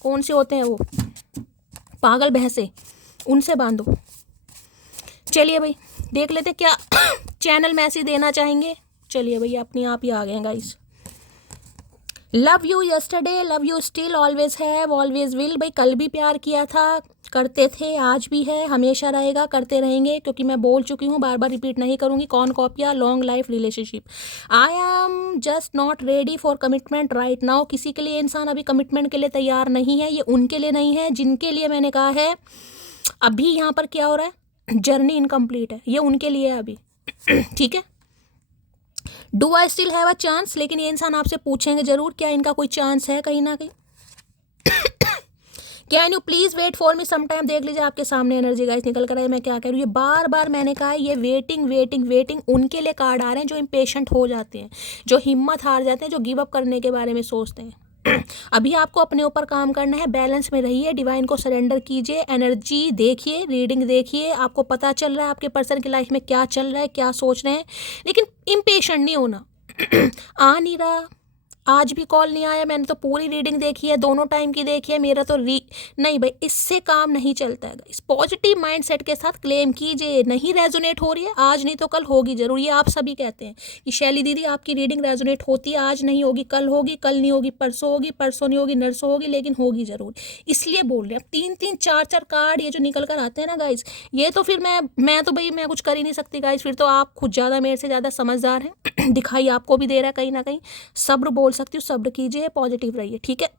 कौन से होते हैं वो पागल भैंसे, उनसे बांधो। चलिए भाई देख लेते क्या चैनल मैसेज देना चाहेंगे। चलिए भाई अपने आप ही आ गए guys. Love you yesterday, love you still, always have, always will. भाई कल भी प्यार किया था, करते थे, आज भी है, हमेशा रहेगा, करते रहेंगे, क्योंकि मैं बोल चुकी हूँ, बार बार रिपीट नहीं करूँगी। कौन कॉपिया, long life relationship. I am just not ready for commitment right now. किसी के लिए इंसान अभी कमिटमेंट के लिए तैयार नहीं है, ये उनके लिए नहीं है जिनके लिए मैंने कहा है अभी यहाँ पर क्या हो रहा है, जर्नी इनकम्प्लीट है, ये उनके लिए है अभी। ठीक है, do I still have a chance, लेकिन ये इंसान आपसे पूछेंगे जरूर क्या इनका कोई चांस है कहीं ना कहीं। Can you please wait for me some time. देख लीजिए आपके सामने एनर्जी गाइस निकल कर आए, मैं क्या कह रही हूँ। ये बार बार मैंने कहा है, ये वेटिंग वेटिंग वेटिंग उनके लिए कार्ड आ रहे हैं जो इम्पेशेंट हो जाते हैं, जो हिम्मत हार जाते हैं, जो गिव अप करने के बारे में सोचते हैं। अभी आपको अपने ऊपर काम करना है, बैलेंस में रहिए, डिवाइन को सरेंडर कीजिए, एनर्जी देखिए, रीडिंग देखिए, आपको पता चल रहा है आपके पर्सन की लाइफ में क्या चल रहा है, क्या सोच रहे हैं, लेकिन इम्पेशेंट नहीं होना। आ नहीं रहा, आज भी कॉल नहीं आया, मैंने तो पूरी रीडिंग देखी है, दोनों टाइम की देखी है, मेरा तो नहीं भाई, इससे काम नहीं चलता है। इस पॉजिटिव माइंडसेट के साथ क्लेम कीजिए, नहीं रेजोनेट हो रही है, आज नहीं तो कल होगी जरूर। ये आप सभी कहते हैं कि शैली दीदी आपकी रीडिंग रेजोनेट होती है, आज नहीं होगी, कल होगी, कल नहीं होगी, परसों होगी, परसों नहीं होगी, नरसों होगी, लेकिन होगी जरूर। इसलिए बोल रहे हैं। अब 3 4 कार्ड ये जो निकल कर आते हैं ना गाइज, ये तो फिर मैं तो भाई मैं कुछ कर ही नहीं सकती गाइज, फिर तो आप खुद ज़्यादा मेरे से ज़्यादा समझदार हैं। दिखाई आपको भी दे रहा है कहीं ना कहीं, सब्र बोल सकती हूँ, सब्र कीजिए, पॉजिटिव रहिए, ठीक है।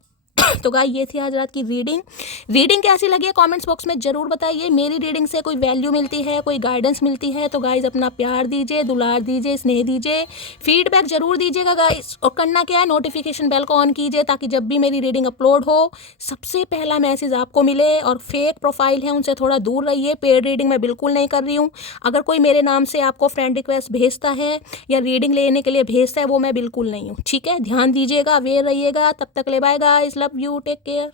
तो गाइस ये थी आज रात की रीडिंग कैसी लगी है कमेंट्स बॉक्स में जरूर बताइए। मेरी रीडिंग से कोई वैल्यू मिलती है, कोई गाइडेंस मिलती है तो गाइस अपना प्यार दीजिए, दुलार दीजिए, स्नेह दीजिए, फीडबैक जरूर दीजिएगा गाइस। और करना क्या है, नोटिफिकेशन बेल को ऑन कीजिए ताकि जब भी मेरी रीडिंग अपलोड हो सबसे पहला मैसेज आपको मिले। और फेक प्रोफाइल है उनसे थोड़ा दूर रहिए, पेड रीडिंग मैं बिल्कुल नहीं कर रही हूँ। अगर कोई मेरे नाम से आपको फ्रेंड रिक्वेस्ट भेजता है या रीडिंग लेने के लिए भेजता है, वो मैं बिल्कुल नहीं हूँ, ठीक है। ध्यान दीजिएगा, अवेयर रहिएगा। तब तक ले bye guys, love you, take care.